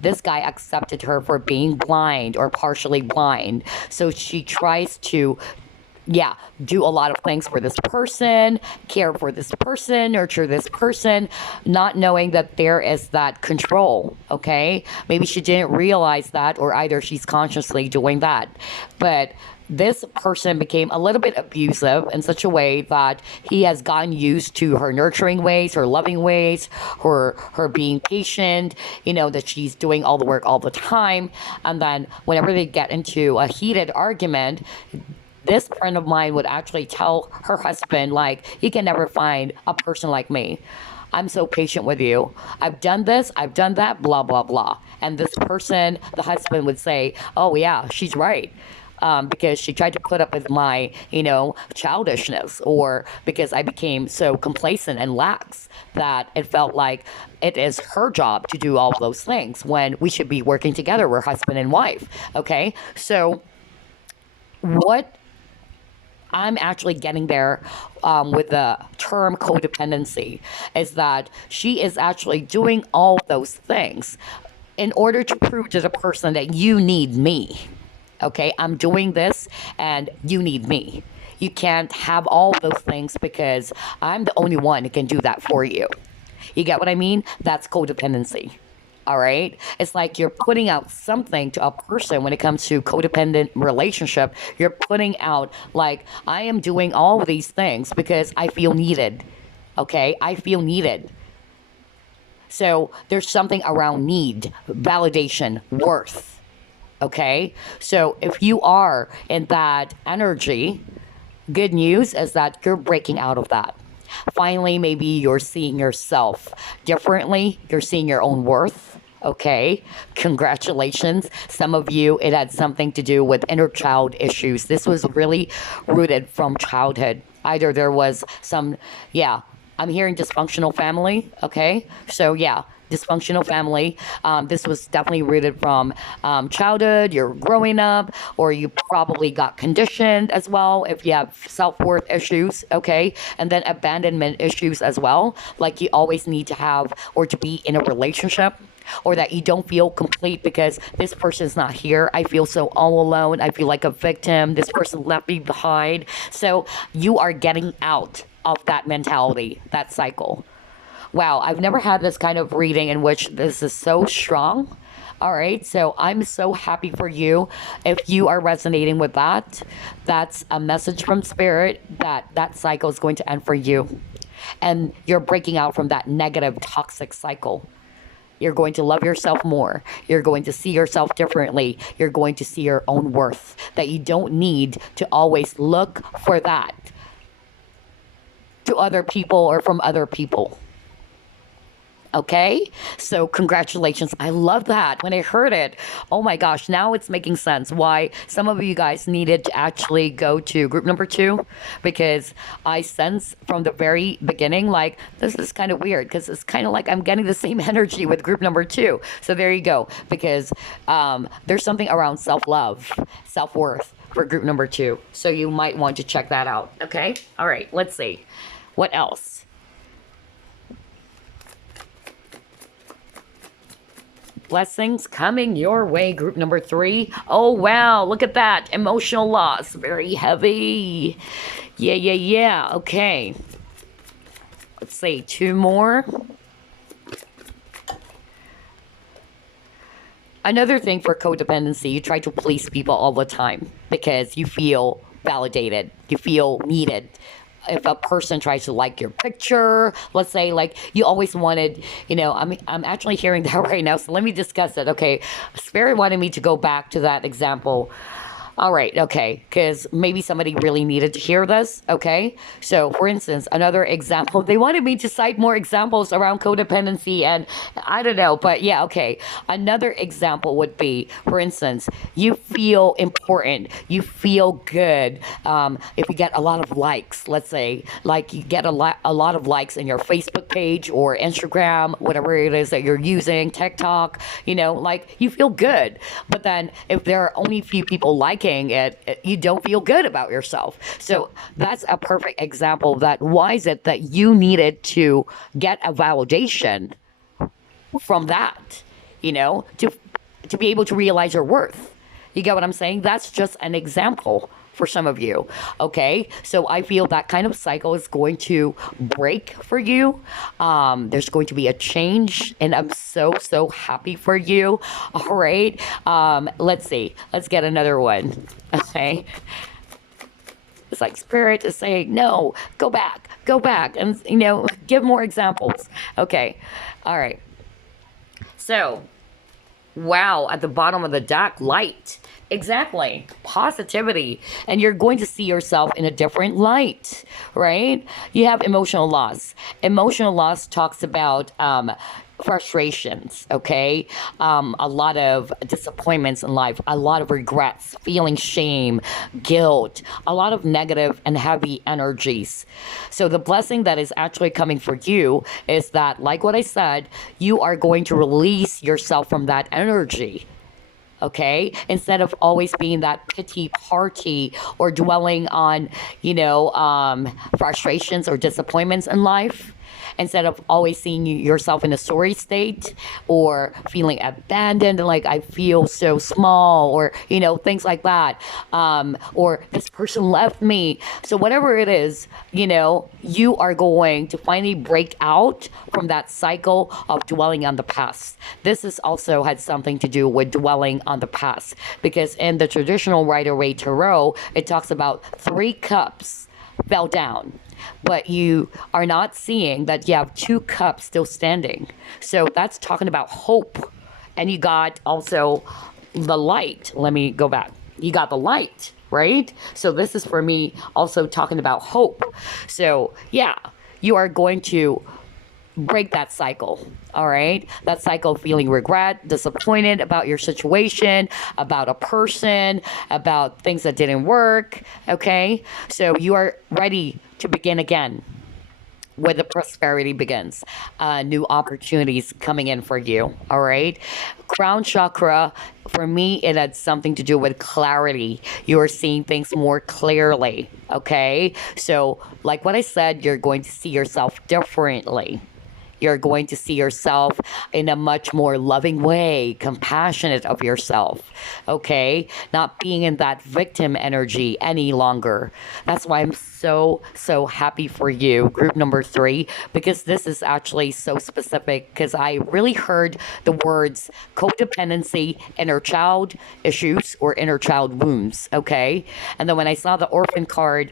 this guy accepted her for being blind or partially blind. So she tries to, yeah, do a lot of things for this person, care for this person, nurture this person, not knowing that there is that control, okay? Maybe she didn't realize that, or either she's consciously doing that. But this person became a little bit abusive in such a way that he has gotten used to her nurturing ways, her loving ways, her being patient, that she's doing all the work all the time. And then whenever they get into a heated argument, this friend of mine would actually tell her husband, like, you can never find a person like me. I'm so patient with you. I've done this, I've done that, blah, blah, blah. And this person, the husband, would say, oh, yeah, she's right. Because she tried to put up with my, childishness, or because I became so complacent and lax that it felt like it is her job to do all those things when we should be working together. We're husband and wife. Okay. So what I'm actually getting there with the term codependency is that she is actually doing all those things in order to prove to the person that you need me. Okay, I'm doing this and you need me. You can't have all those things because I'm the only one who can do that for you. You get what I mean? That's codependency. All right. It's like you're putting out something to a person when it comes to codependent relationship. You're putting out, like, I am doing all of these things because I feel needed. Okay, I feel needed. So there's something around need, validation, worth. Okay, so if you are in that energy, good news is that you're breaking out of that. Finally, maybe you're seeing yourself differently. You're seeing your own worth. Okay, congratulations. Some of you, it had something to do with inner child issues. This was really rooted from childhood. Either there was some, yeah, I'm hearing dysfunctional family. Okay, so yeah, dysfunctional family. This was definitely rooted from childhood, you're growing up, or you probably got conditioned as well if you have self-worth issues, okay? And then abandonment issues as well, like you always need to have or to be in a relationship, or that you don't feel complete because this person's not here. I feel so all alone. I feel like a victim. This person left me behind. So you are getting out of that mentality, that cycle. Wow, I've never had this kind of reading in which this is so strong. All right, so I'm so happy for you. If you are resonating with that, that's a message from spirit that that cycle is going to end for you. And you're breaking out from that negative, toxic cycle. You're going to love yourself more. You're going to see yourself differently. You're going to see your own worth, that you don't need to always look for that to other people or from other people. Okay, so congratulations. I love that. When I heard it, oh my gosh, now it's making sense why some of you guys needed to actually go to group number 2, because I sense from the very beginning, like, this is kind of weird because it's kind of like I'm getting the same energy with group number 2. So there you go, because there's something around self-love, self-worth for group number 2. So you might want to check that out. Okay, all right, let's see. What else? Blessings coming your way, group number 3. Oh, wow, look at that. Emotional loss, very heavy. Yeah. Okay. Let's see, 2 more. Another thing for codependency, you try to please people all the time because you feel validated, you feel needed. If a person tries to like your picture, let's say, like, you always wanted, I'm actually hearing that right now, so let me discuss it. Okay, Spirit wanted me to go back to that example. All right, okay, because maybe somebody really needed to hear this, okay? So, for instance, another example, they wanted me to cite more examples around codependency, and I don't know, but yeah, okay. Another example would be, for instance, you feel important, you feel good. If you get a lot of likes, let's say, like you get a lot of likes in your Facebook page or Instagram, whatever it is that you're using, TikTok, like you feel good. But then if there are only few people liking it, you don't feel good about yourself. So that's a perfect example that why is it that you needed to get a validation from that, to be able to realize your worth. You get what I'm saying? That's just an example for some of you. Okay, so I feel that kind of cycle is going to break for you. There's going to be a change, and I'm so happy for you. All right, let's see. Let's get another one. Okay. It's like Spirit is saying, no, go back, and give more examples. Okay, all right. So, wow, at the bottom of the deck, light. Exactly. Positivity. And you're going to see yourself in a different light, right? You have emotional loss. Emotional loss talks about frustrations, okay? A lot of disappointments in life, a lot of regrets, feeling shame, guilt, a lot of negative and heavy energies. So the blessing that is actually coming for you is that, like what I said, you are going to release yourself from that energy. Okay, instead of always being that pity party or dwelling on, frustrations or disappointments in life, instead of always seeing yourself in a sorry state or feeling abandoned, like I feel so small, or things like that, or this person left me. So whatever it is, you are going to finally break out from that cycle of dwelling on the past. This is also had something to do with dwelling on the past, because in the traditional Rider-Waite Tarot, it talks about 3 cups fell down, but you are not seeing that you have 2 cups still standing. So that's talking about hope. And you got also the light. Let me go back. You got the light, right? So this is for me also talking about hope. So yeah, you are going to break that cycle. All right, that cycle of feeling regret, disappointed about your situation, about a person, about things that didn't work. Okay, so you are ready to begin again, where the prosperity begins, new opportunities coming in for you. All right, crown chakra, for me, it had something to do with clarity. You are seeing things more clearly. Okay, so like what I said, you're going to see yourself differently. You're going to see yourself in a much more loving way, compassionate of yourself, okay? Not being in that victim energy any longer. That's why I'm so happy for you, group number 3, because this is actually so specific, because I really heard the words codependency, inner child issues, or inner child wounds, okay? And then when I saw the orphan card,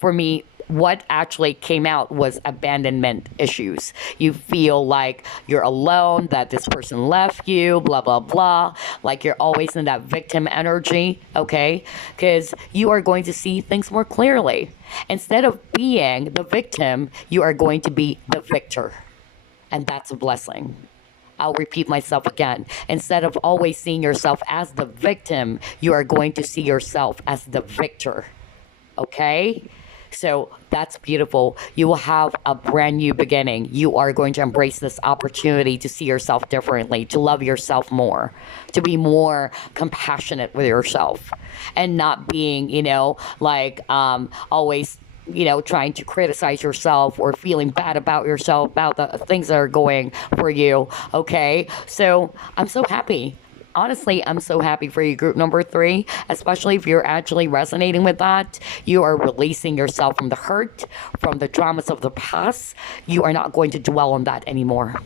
for me, what actually came out was abandonment issues. You feel like you're alone, that this person left you, blah, blah, blah. Like you're always in that victim energy, okay? Because you are going to see things more clearly. Instead of being the victim, you are going to be the victor. And that's a blessing. I'll repeat myself again. Instead of always seeing yourself as the victim, you are going to see yourself as the victor, okay? So that's beautiful. You will have a brand new beginning. You are going to embrace this opportunity to see yourself differently, to love yourself more, to be more compassionate with yourself, and not being, always, trying to criticize yourself or feeling bad about yourself, about the things that are going for you. Okay. So I'm so happy. Honestly, I'm so happy for you, group number 3, especially if you're actually resonating with that. You are releasing yourself from the hurt, from the dramas of the past. You are not going to dwell on that anymore.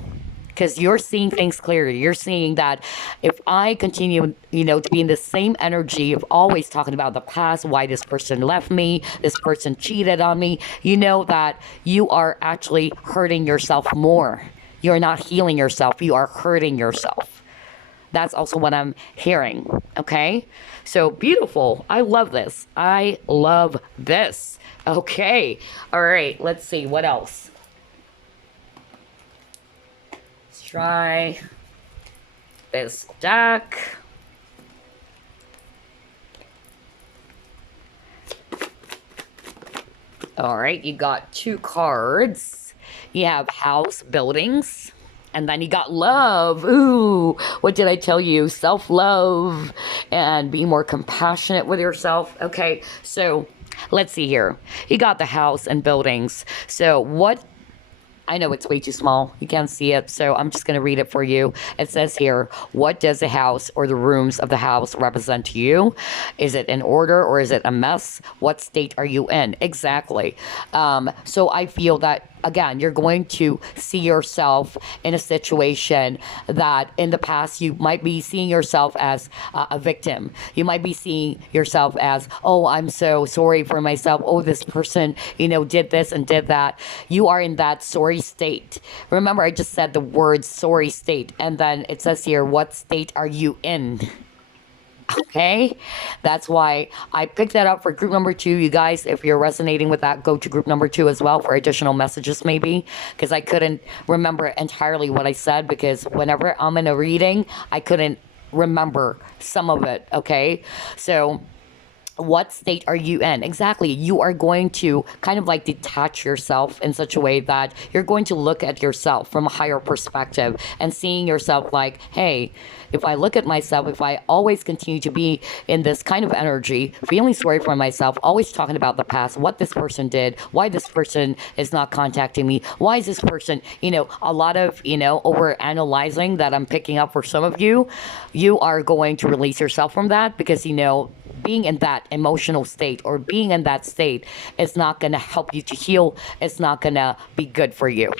because you're seeing things clearly. You're seeing that if I continue, to be in the same energy of always talking about the past, why this person left me, this person cheated on me, you know that you are actually hurting yourself more. You're not healing yourself, you are hurting yourself. That's also what I'm hearing. Okay? So beautiful. I love this. I love this. Okay. All right. Let's see. What else? Let's try this deck. All right. You got 2 cards. You have house, buildings. And then you got love. Ooh, what did I tell you? Self-love and be more compassionate with yourself. Okay, so let's see here. You got the house and buildings. So what, I know it's way too small. You can't see it, so I'm just going to read it for you. It says here, what does the house or the rooms of the house represent to you? Is it in order or is it a mess? What state are you in? Exactly. So I feel that, again, you're going to see yourself in a situation that in the past you might be seeing yourself as a victim. You might be seeing yourself as, oh, I'm so sorry for myself. Oh, this person, did this and did that. You are in that sorry state. Remember, I just said the word sorry state. And then it says here, what state are you in? Okay, that's why I picked that up for group number 2. You guys, if you're resonating with that, go to group number 2 as well for additional messages maybe, because I couldn't remember entirely what I said, because whenever I'm in a reading, I couldn't remember some of it. Okay, so what state are you in? Exactly. You are going to kind of like detach yourself in such a way that you're going to look at yourself from a higher perspective and seeing yourself like, hey, if I look at myself, if I always continue to be in this kind of energy, feeling sorry for myself, always talking about the past, what this person did, why this person is not contacting me, why is this person, a lot of, over analyzing that I'm picking up for some of you, you are going to release yourself from that because, being in that emotional state or being in that state is not going to help you to heal. It's not going to be good for you.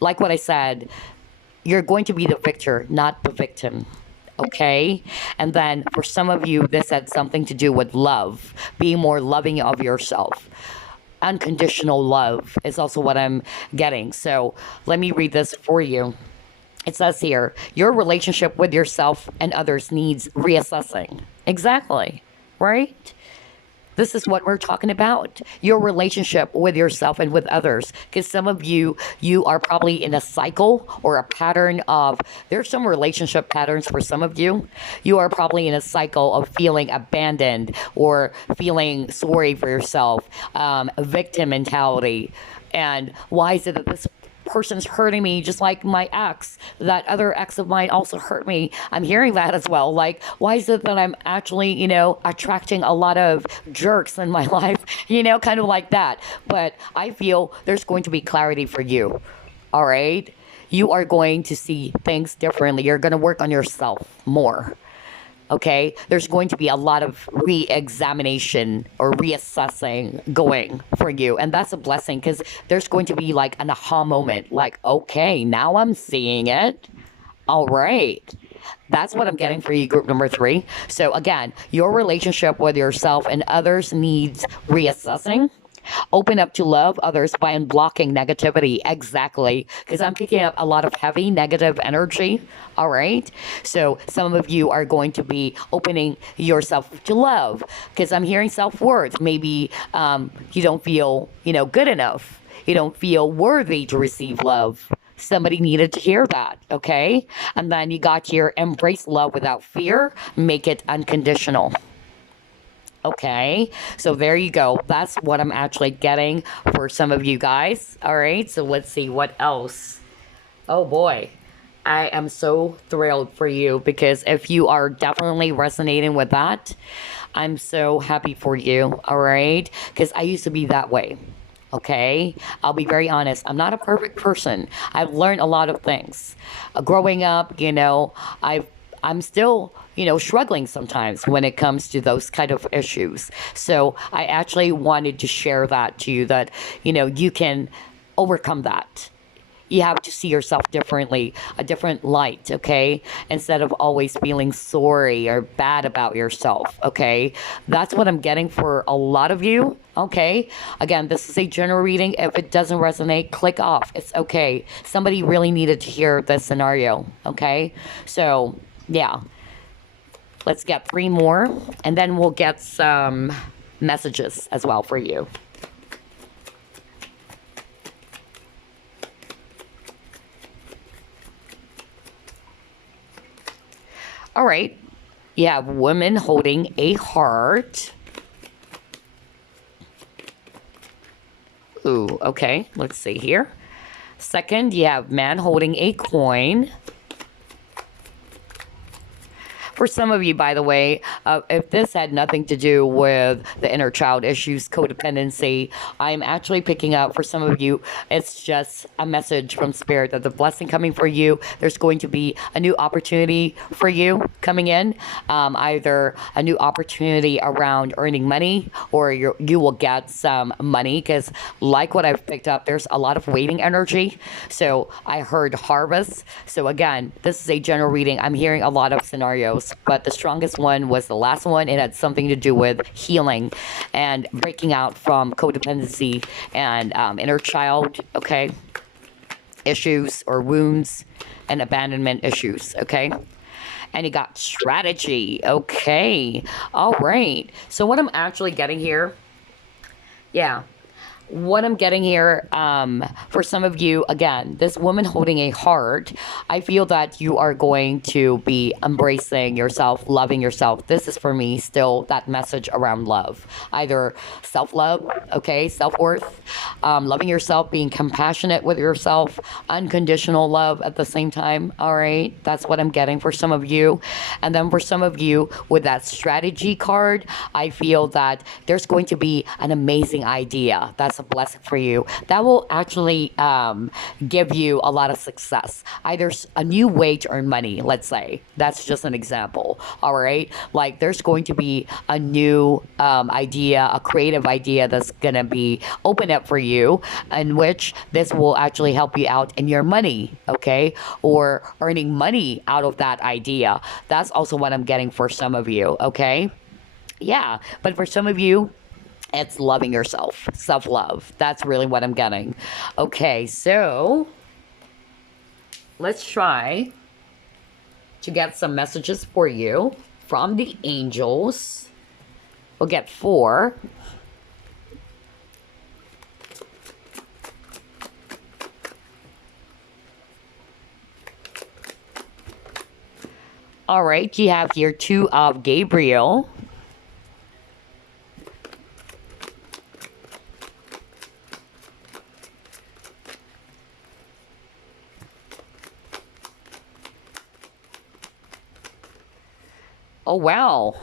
Like what I said, you're going to be the victor, not the victim. Okay? And then for some of you, this had something to do with love, being more loving of yourself. Unconditional love is also what I'm getting. So let me read this for you. It says here, your relationship with yourself and others needs reassessing. Exactly. Right? This is what we're talking about. Your relationship with yourself and with others. Because some of you are probably in a cycle or a pattern of, there's some relationship patterns for some of you. You are probably in a cycle of feeling abandoned or feeling sorry for yourself, victim mentality. And why is it that this person's hurting me just like my ex, that other ex of mine also hurt me? I'm hearing that as well. Like, why is it that I'm actually, attracting a lot of jerks in my life, kind of like that. But I feel there's going to be clarity for you. All right. You are going to see things differently. You're going to work on yourself more. Okay, there's going to be a lot of re-examination or reassessing going for you. And that's a blessing because there's going to be like an aha moment. Like, okay, now I'm seeing it. All right. That's what I'm getting for you, group number 3. So again, your relationship with yourself and others needs reassessing. Open up to love others by unblocking negativity. Exactly. Because I'm picking up a lot of heavy negative energy. All right. So some of you are going to be opening yourself to love because I'm hearing self-worth. Maybe you don't feel, good enough. You don't feel worthy to receive love. Somebody needed to hear that. Okay. And then you got here, embrace love without fear. Make it unconditional. Okay, so there you go. That's what I'm actually getting for some of you guys. All right, so let's see what else. Oh boy, I am so thrilled for you because if you are definitely resonating with that, I'm so happy for you. All right, because I used to be that way. Okay, I'll be very honest. I'm not a perfect person. I've learned a lot of things. Growing up, I'm still, struggling sometimes when it comes to those kind of issues. So I actually wanted to share that to you that, you can overcome that. you have to see yourself differently, a different light, okay? Instead of always feeling sorry or bad about yourself, okay? That's what I'm getting for a lot of you, okay? Again, this is a general reading. If it doesn't resonate, click off. It's okay. Somebody really needed to hear this scenario, okay? So, yeah. Let's get 3 more, and then we'll get some messages as well for you. All right, you have women holding a heart. Ooh, okay, let's see here. Second, you have man holding a coin. For some of you, by the way, if this had nothing to do with the inner child issues, codependency, I'm actually picking up for some of you, it's just a message from Spirit that the blessing coming for you, there's going to be a new opportunity for you coming in, either a new opportunity around earning money, or you will get some money, because like what I've picked up, there's a lot of waiting energy. So I heard harvest. So again, this is a general reading. I'm hearing a lot of scenarios, but the strongest one was the last one. It had something to do with healing and breaking out from codependency and inner child, okay, issues or wounds and abandonment issues, okay? And you got strategy, okay. All right. So what I'm actually getting here, yeah, what I'm getting here, for some of you, again, this woman holding a heart, I feel that you are going to be embracing yourself, loving yourself. This is for me still that message around love, either self-love, okay, self-worth, loving yourself, being compassionate with yourself, unconditional love at the same time. All right, that's what I'm getting for some of you. And then for some of you with that strategy card, I feel that there's going to be an amazing idea. That's a blessing for you that will actually give you a lot of success. Either a new way to earn money, let's say. That's just an example. All right, like there's going to be a new idea, a creative idea that's gonna be open up for you, in which this will actually help you out in your money, okay, or earning money out of that idea. That's also what I'm getting for some of you, okay? Yeah, but for some of you, it's loving yourself, self-love. That's really what I'm getting. Okay, so let's try to get some messages for you from the angels. We'll get 4. All right, you have here 2 of Gabriel. Oh, wow.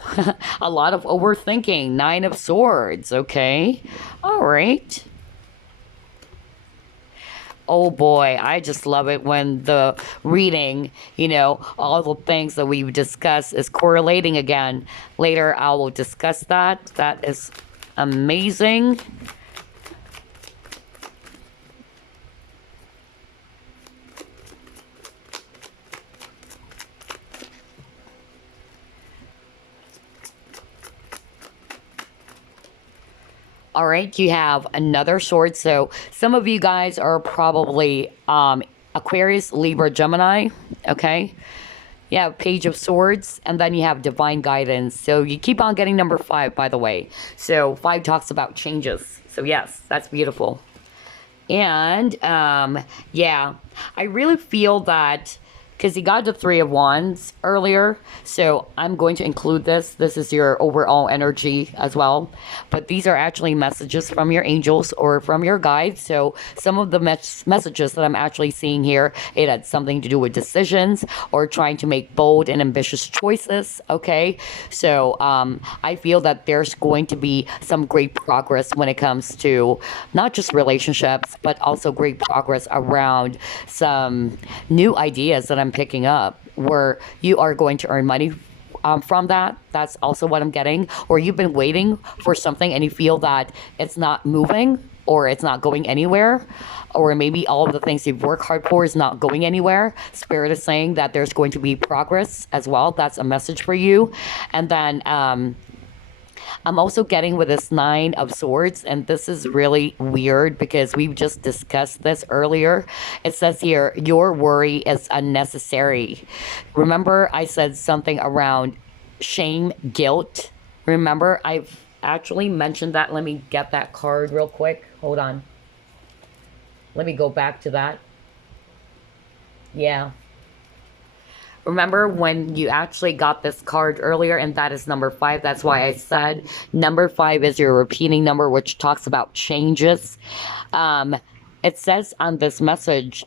A lot of overthinking. 9 of Swords. Okay. All right. Oh boy, I just love it when the reading, you know, all the things that we've discussed is correlating again. Later, I will discuss that. That is amazing. All right, you have another sword. So some of you guys are probably Aquarius, Libra, Gemini, okay? You have Page of Swords, and then you have Divine Guidance. So you keep on getting number 5, by the way. So 5 talks about changes. So yes, that's beautiful. And yeah, I really feel that, because he got the 3 of Wands earlier, so I'm going to include this. This is your overall energy as well. But these are actually messages from your angels or from your guides. So some of the messages that I'm actually seeing here, it had something to do with decisions or trying to make bold and ambitious choices, okay? So I feel that there's going to be some great progress when it comes to not just relationships, but also great progress around some new ideas that I'm picking up, where you are going to earn money from that. That's also what I'm getting. Or you've been waiting for something and you feel that it's not moving, or it's not going anywhere, or maybe all of the things you've worked hard for is not going anywhere. Spirit is saying that there's going to be progress as well. That's a message for you. And then I'm also getting with this Nine of Swords, and this is really weird because we've just discussed this earlier. It says here, your worry is unnecessary. Remember, I said something around shame, guilt. Remember, I've actually mentioned that. Let me get that card real quick. Hold on. Let me go back to that. Yeah. Remember when you actually got this card earlier, and that is number 5. That's why I said number 5 is your repeating number, which talks about changes. It says on this message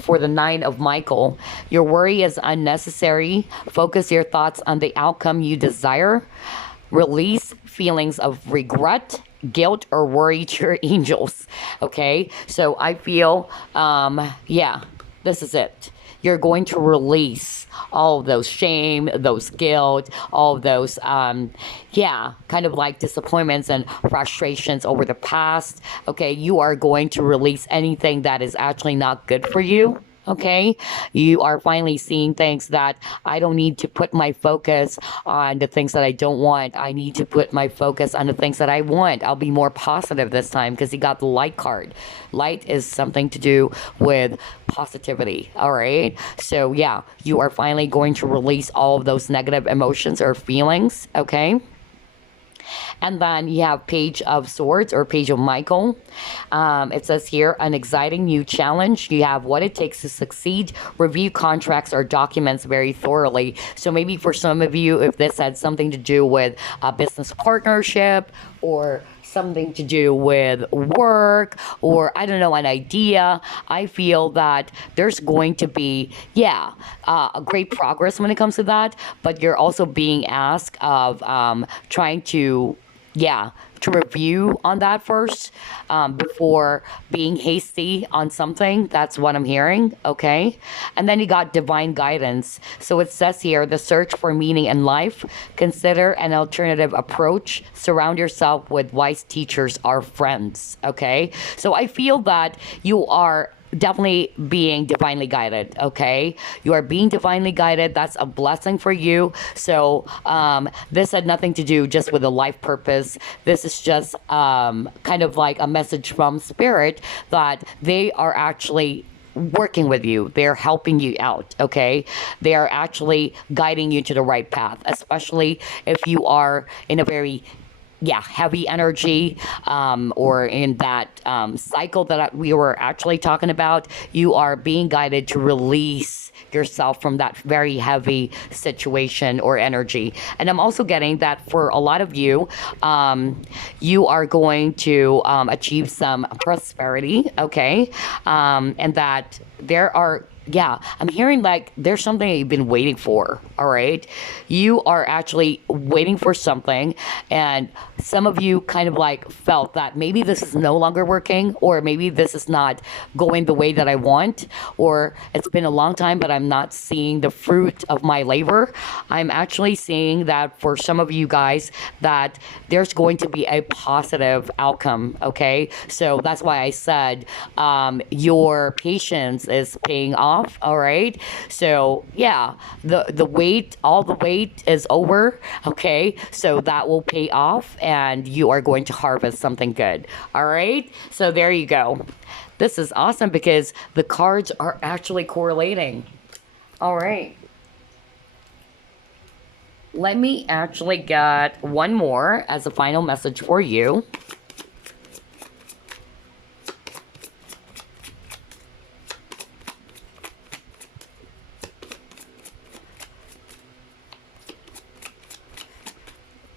for the 9 of Michael, your worry is unnecessary. Focus your thoughts on the outcome you desire. Release feelings of regret, guilt, or worry to your angels. Okay, so I feel, yeah, this is it. You're going to release all of those shame, those guilt, all of those, yeah, kind of like disappointments and frustrations over the past. Okay, you are going to release anything that is actually not good for you. Okay, you are finally seeing things that I don't need to put my focus on the things that I don't want. I need to put my focus on the things that I want. I'll be more positive this time because you got the light card. Light is something to do with positivity. All right, so yeah, you are finally going to release all of those negative emotions or feelings. Okay. And then you have Page of Swords or Page of Michael. It says here, an exciting new challenge. You have what it takes to succeed. Review contracts or documents very thoroughly. So maybe for some of you, if this had something to do with a business partnership or something to do with work or I don't know, an idea, I feel that there's going to be, yeah, a great progress when it comes to that, but you're also being asked of trying to, yeah, to review on that first before being hasty on something. That's what I'm hearing. Okay. And then you got divine guidance. So it says here, the search for meaning in life. Consider an alternative approach. Surround yourself with wise teachers or friends. Okay. So I feel that you are definitely being divinely guided. Okay, you are being divinely guided. That's a blessing for you. So this had nothing to do just with a life purpose. This is just kind of like a message from spirit that they are actually working with you. They're helping you out. Okay, they are actually guiding you to the right path, especially if you are in a very heavy energy or in that cycle that we were actually talking about. You are being guided to release yourself from that very heavy situation or energy. And I'm also getting that for a lot of you, you are going to achieve some prosperity. Okay, and that there are, I'm hearing like there's something that you've been waiting for. All right. You are actually waiting for something. And some of you kind of like felt that maybe this is no longer working, or maybe this is not going the way that I want, or it's been a long time, but I'm not seeing the fruit of my labor. I'm actually seeing that for some of you guys that there's going to be a positive outcome. Okay. So that's why I said your patience is paying off. All right. So yeah, the wait, all the wait is over. Okay. So that will pay off and you are going to harvest something good. All right. So there you go. This is awesome because the cards are actually correlating. All right. Let me actually get one more as a final message for you.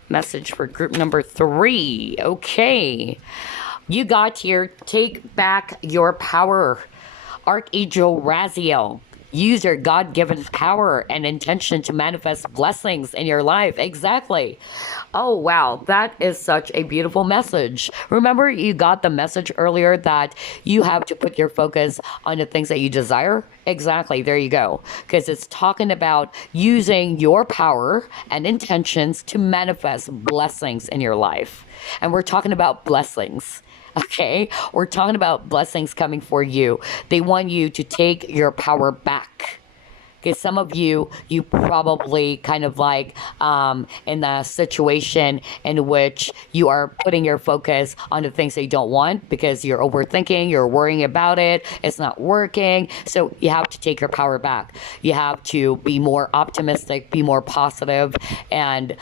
Message for group number 3. Okay. You got here, take back your power. Archangel Raziel. Use your God-given power and intention to manifest blessings in your life. Exactly. Oh, wow. That is such a beautiful message. Remember, you got the message earlier that you have to put your focus on the things that you desire? Exactly. There you go. Because it's talking about using your power and intentions to manifest blessings in your life. And we're talking about blessings. Okay, we're talking about blessings coming for you. They want you to take your power back. Because some of you, you probably kind of like in a situation in which you are putting your focus on the things that you don't want because you're overthinking, you're worrying about it, it's not working. So you have to take your power back. You have to be more optimistic, be more positive, and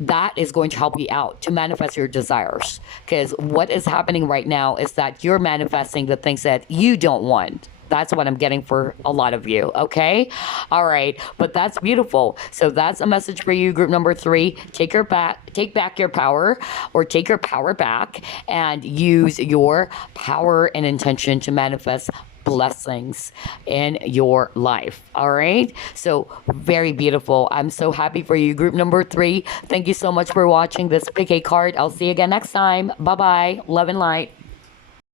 that is going to help you out to manifest your desires. Because what is happening right now is that you're manifesting the things that you don't want. That's what I'm getting for a lot of you. Okay. All right. But that's beautiful. So that's a message for you. Group number 3, take back your power, or take your power back and use your power and intention to manifest blessings in your life. All right. So very beautiful. I'm so happy for you. Group number 3. Thank you so much for watching this PK card. I'll see you again next time. Bye bye. Love and light.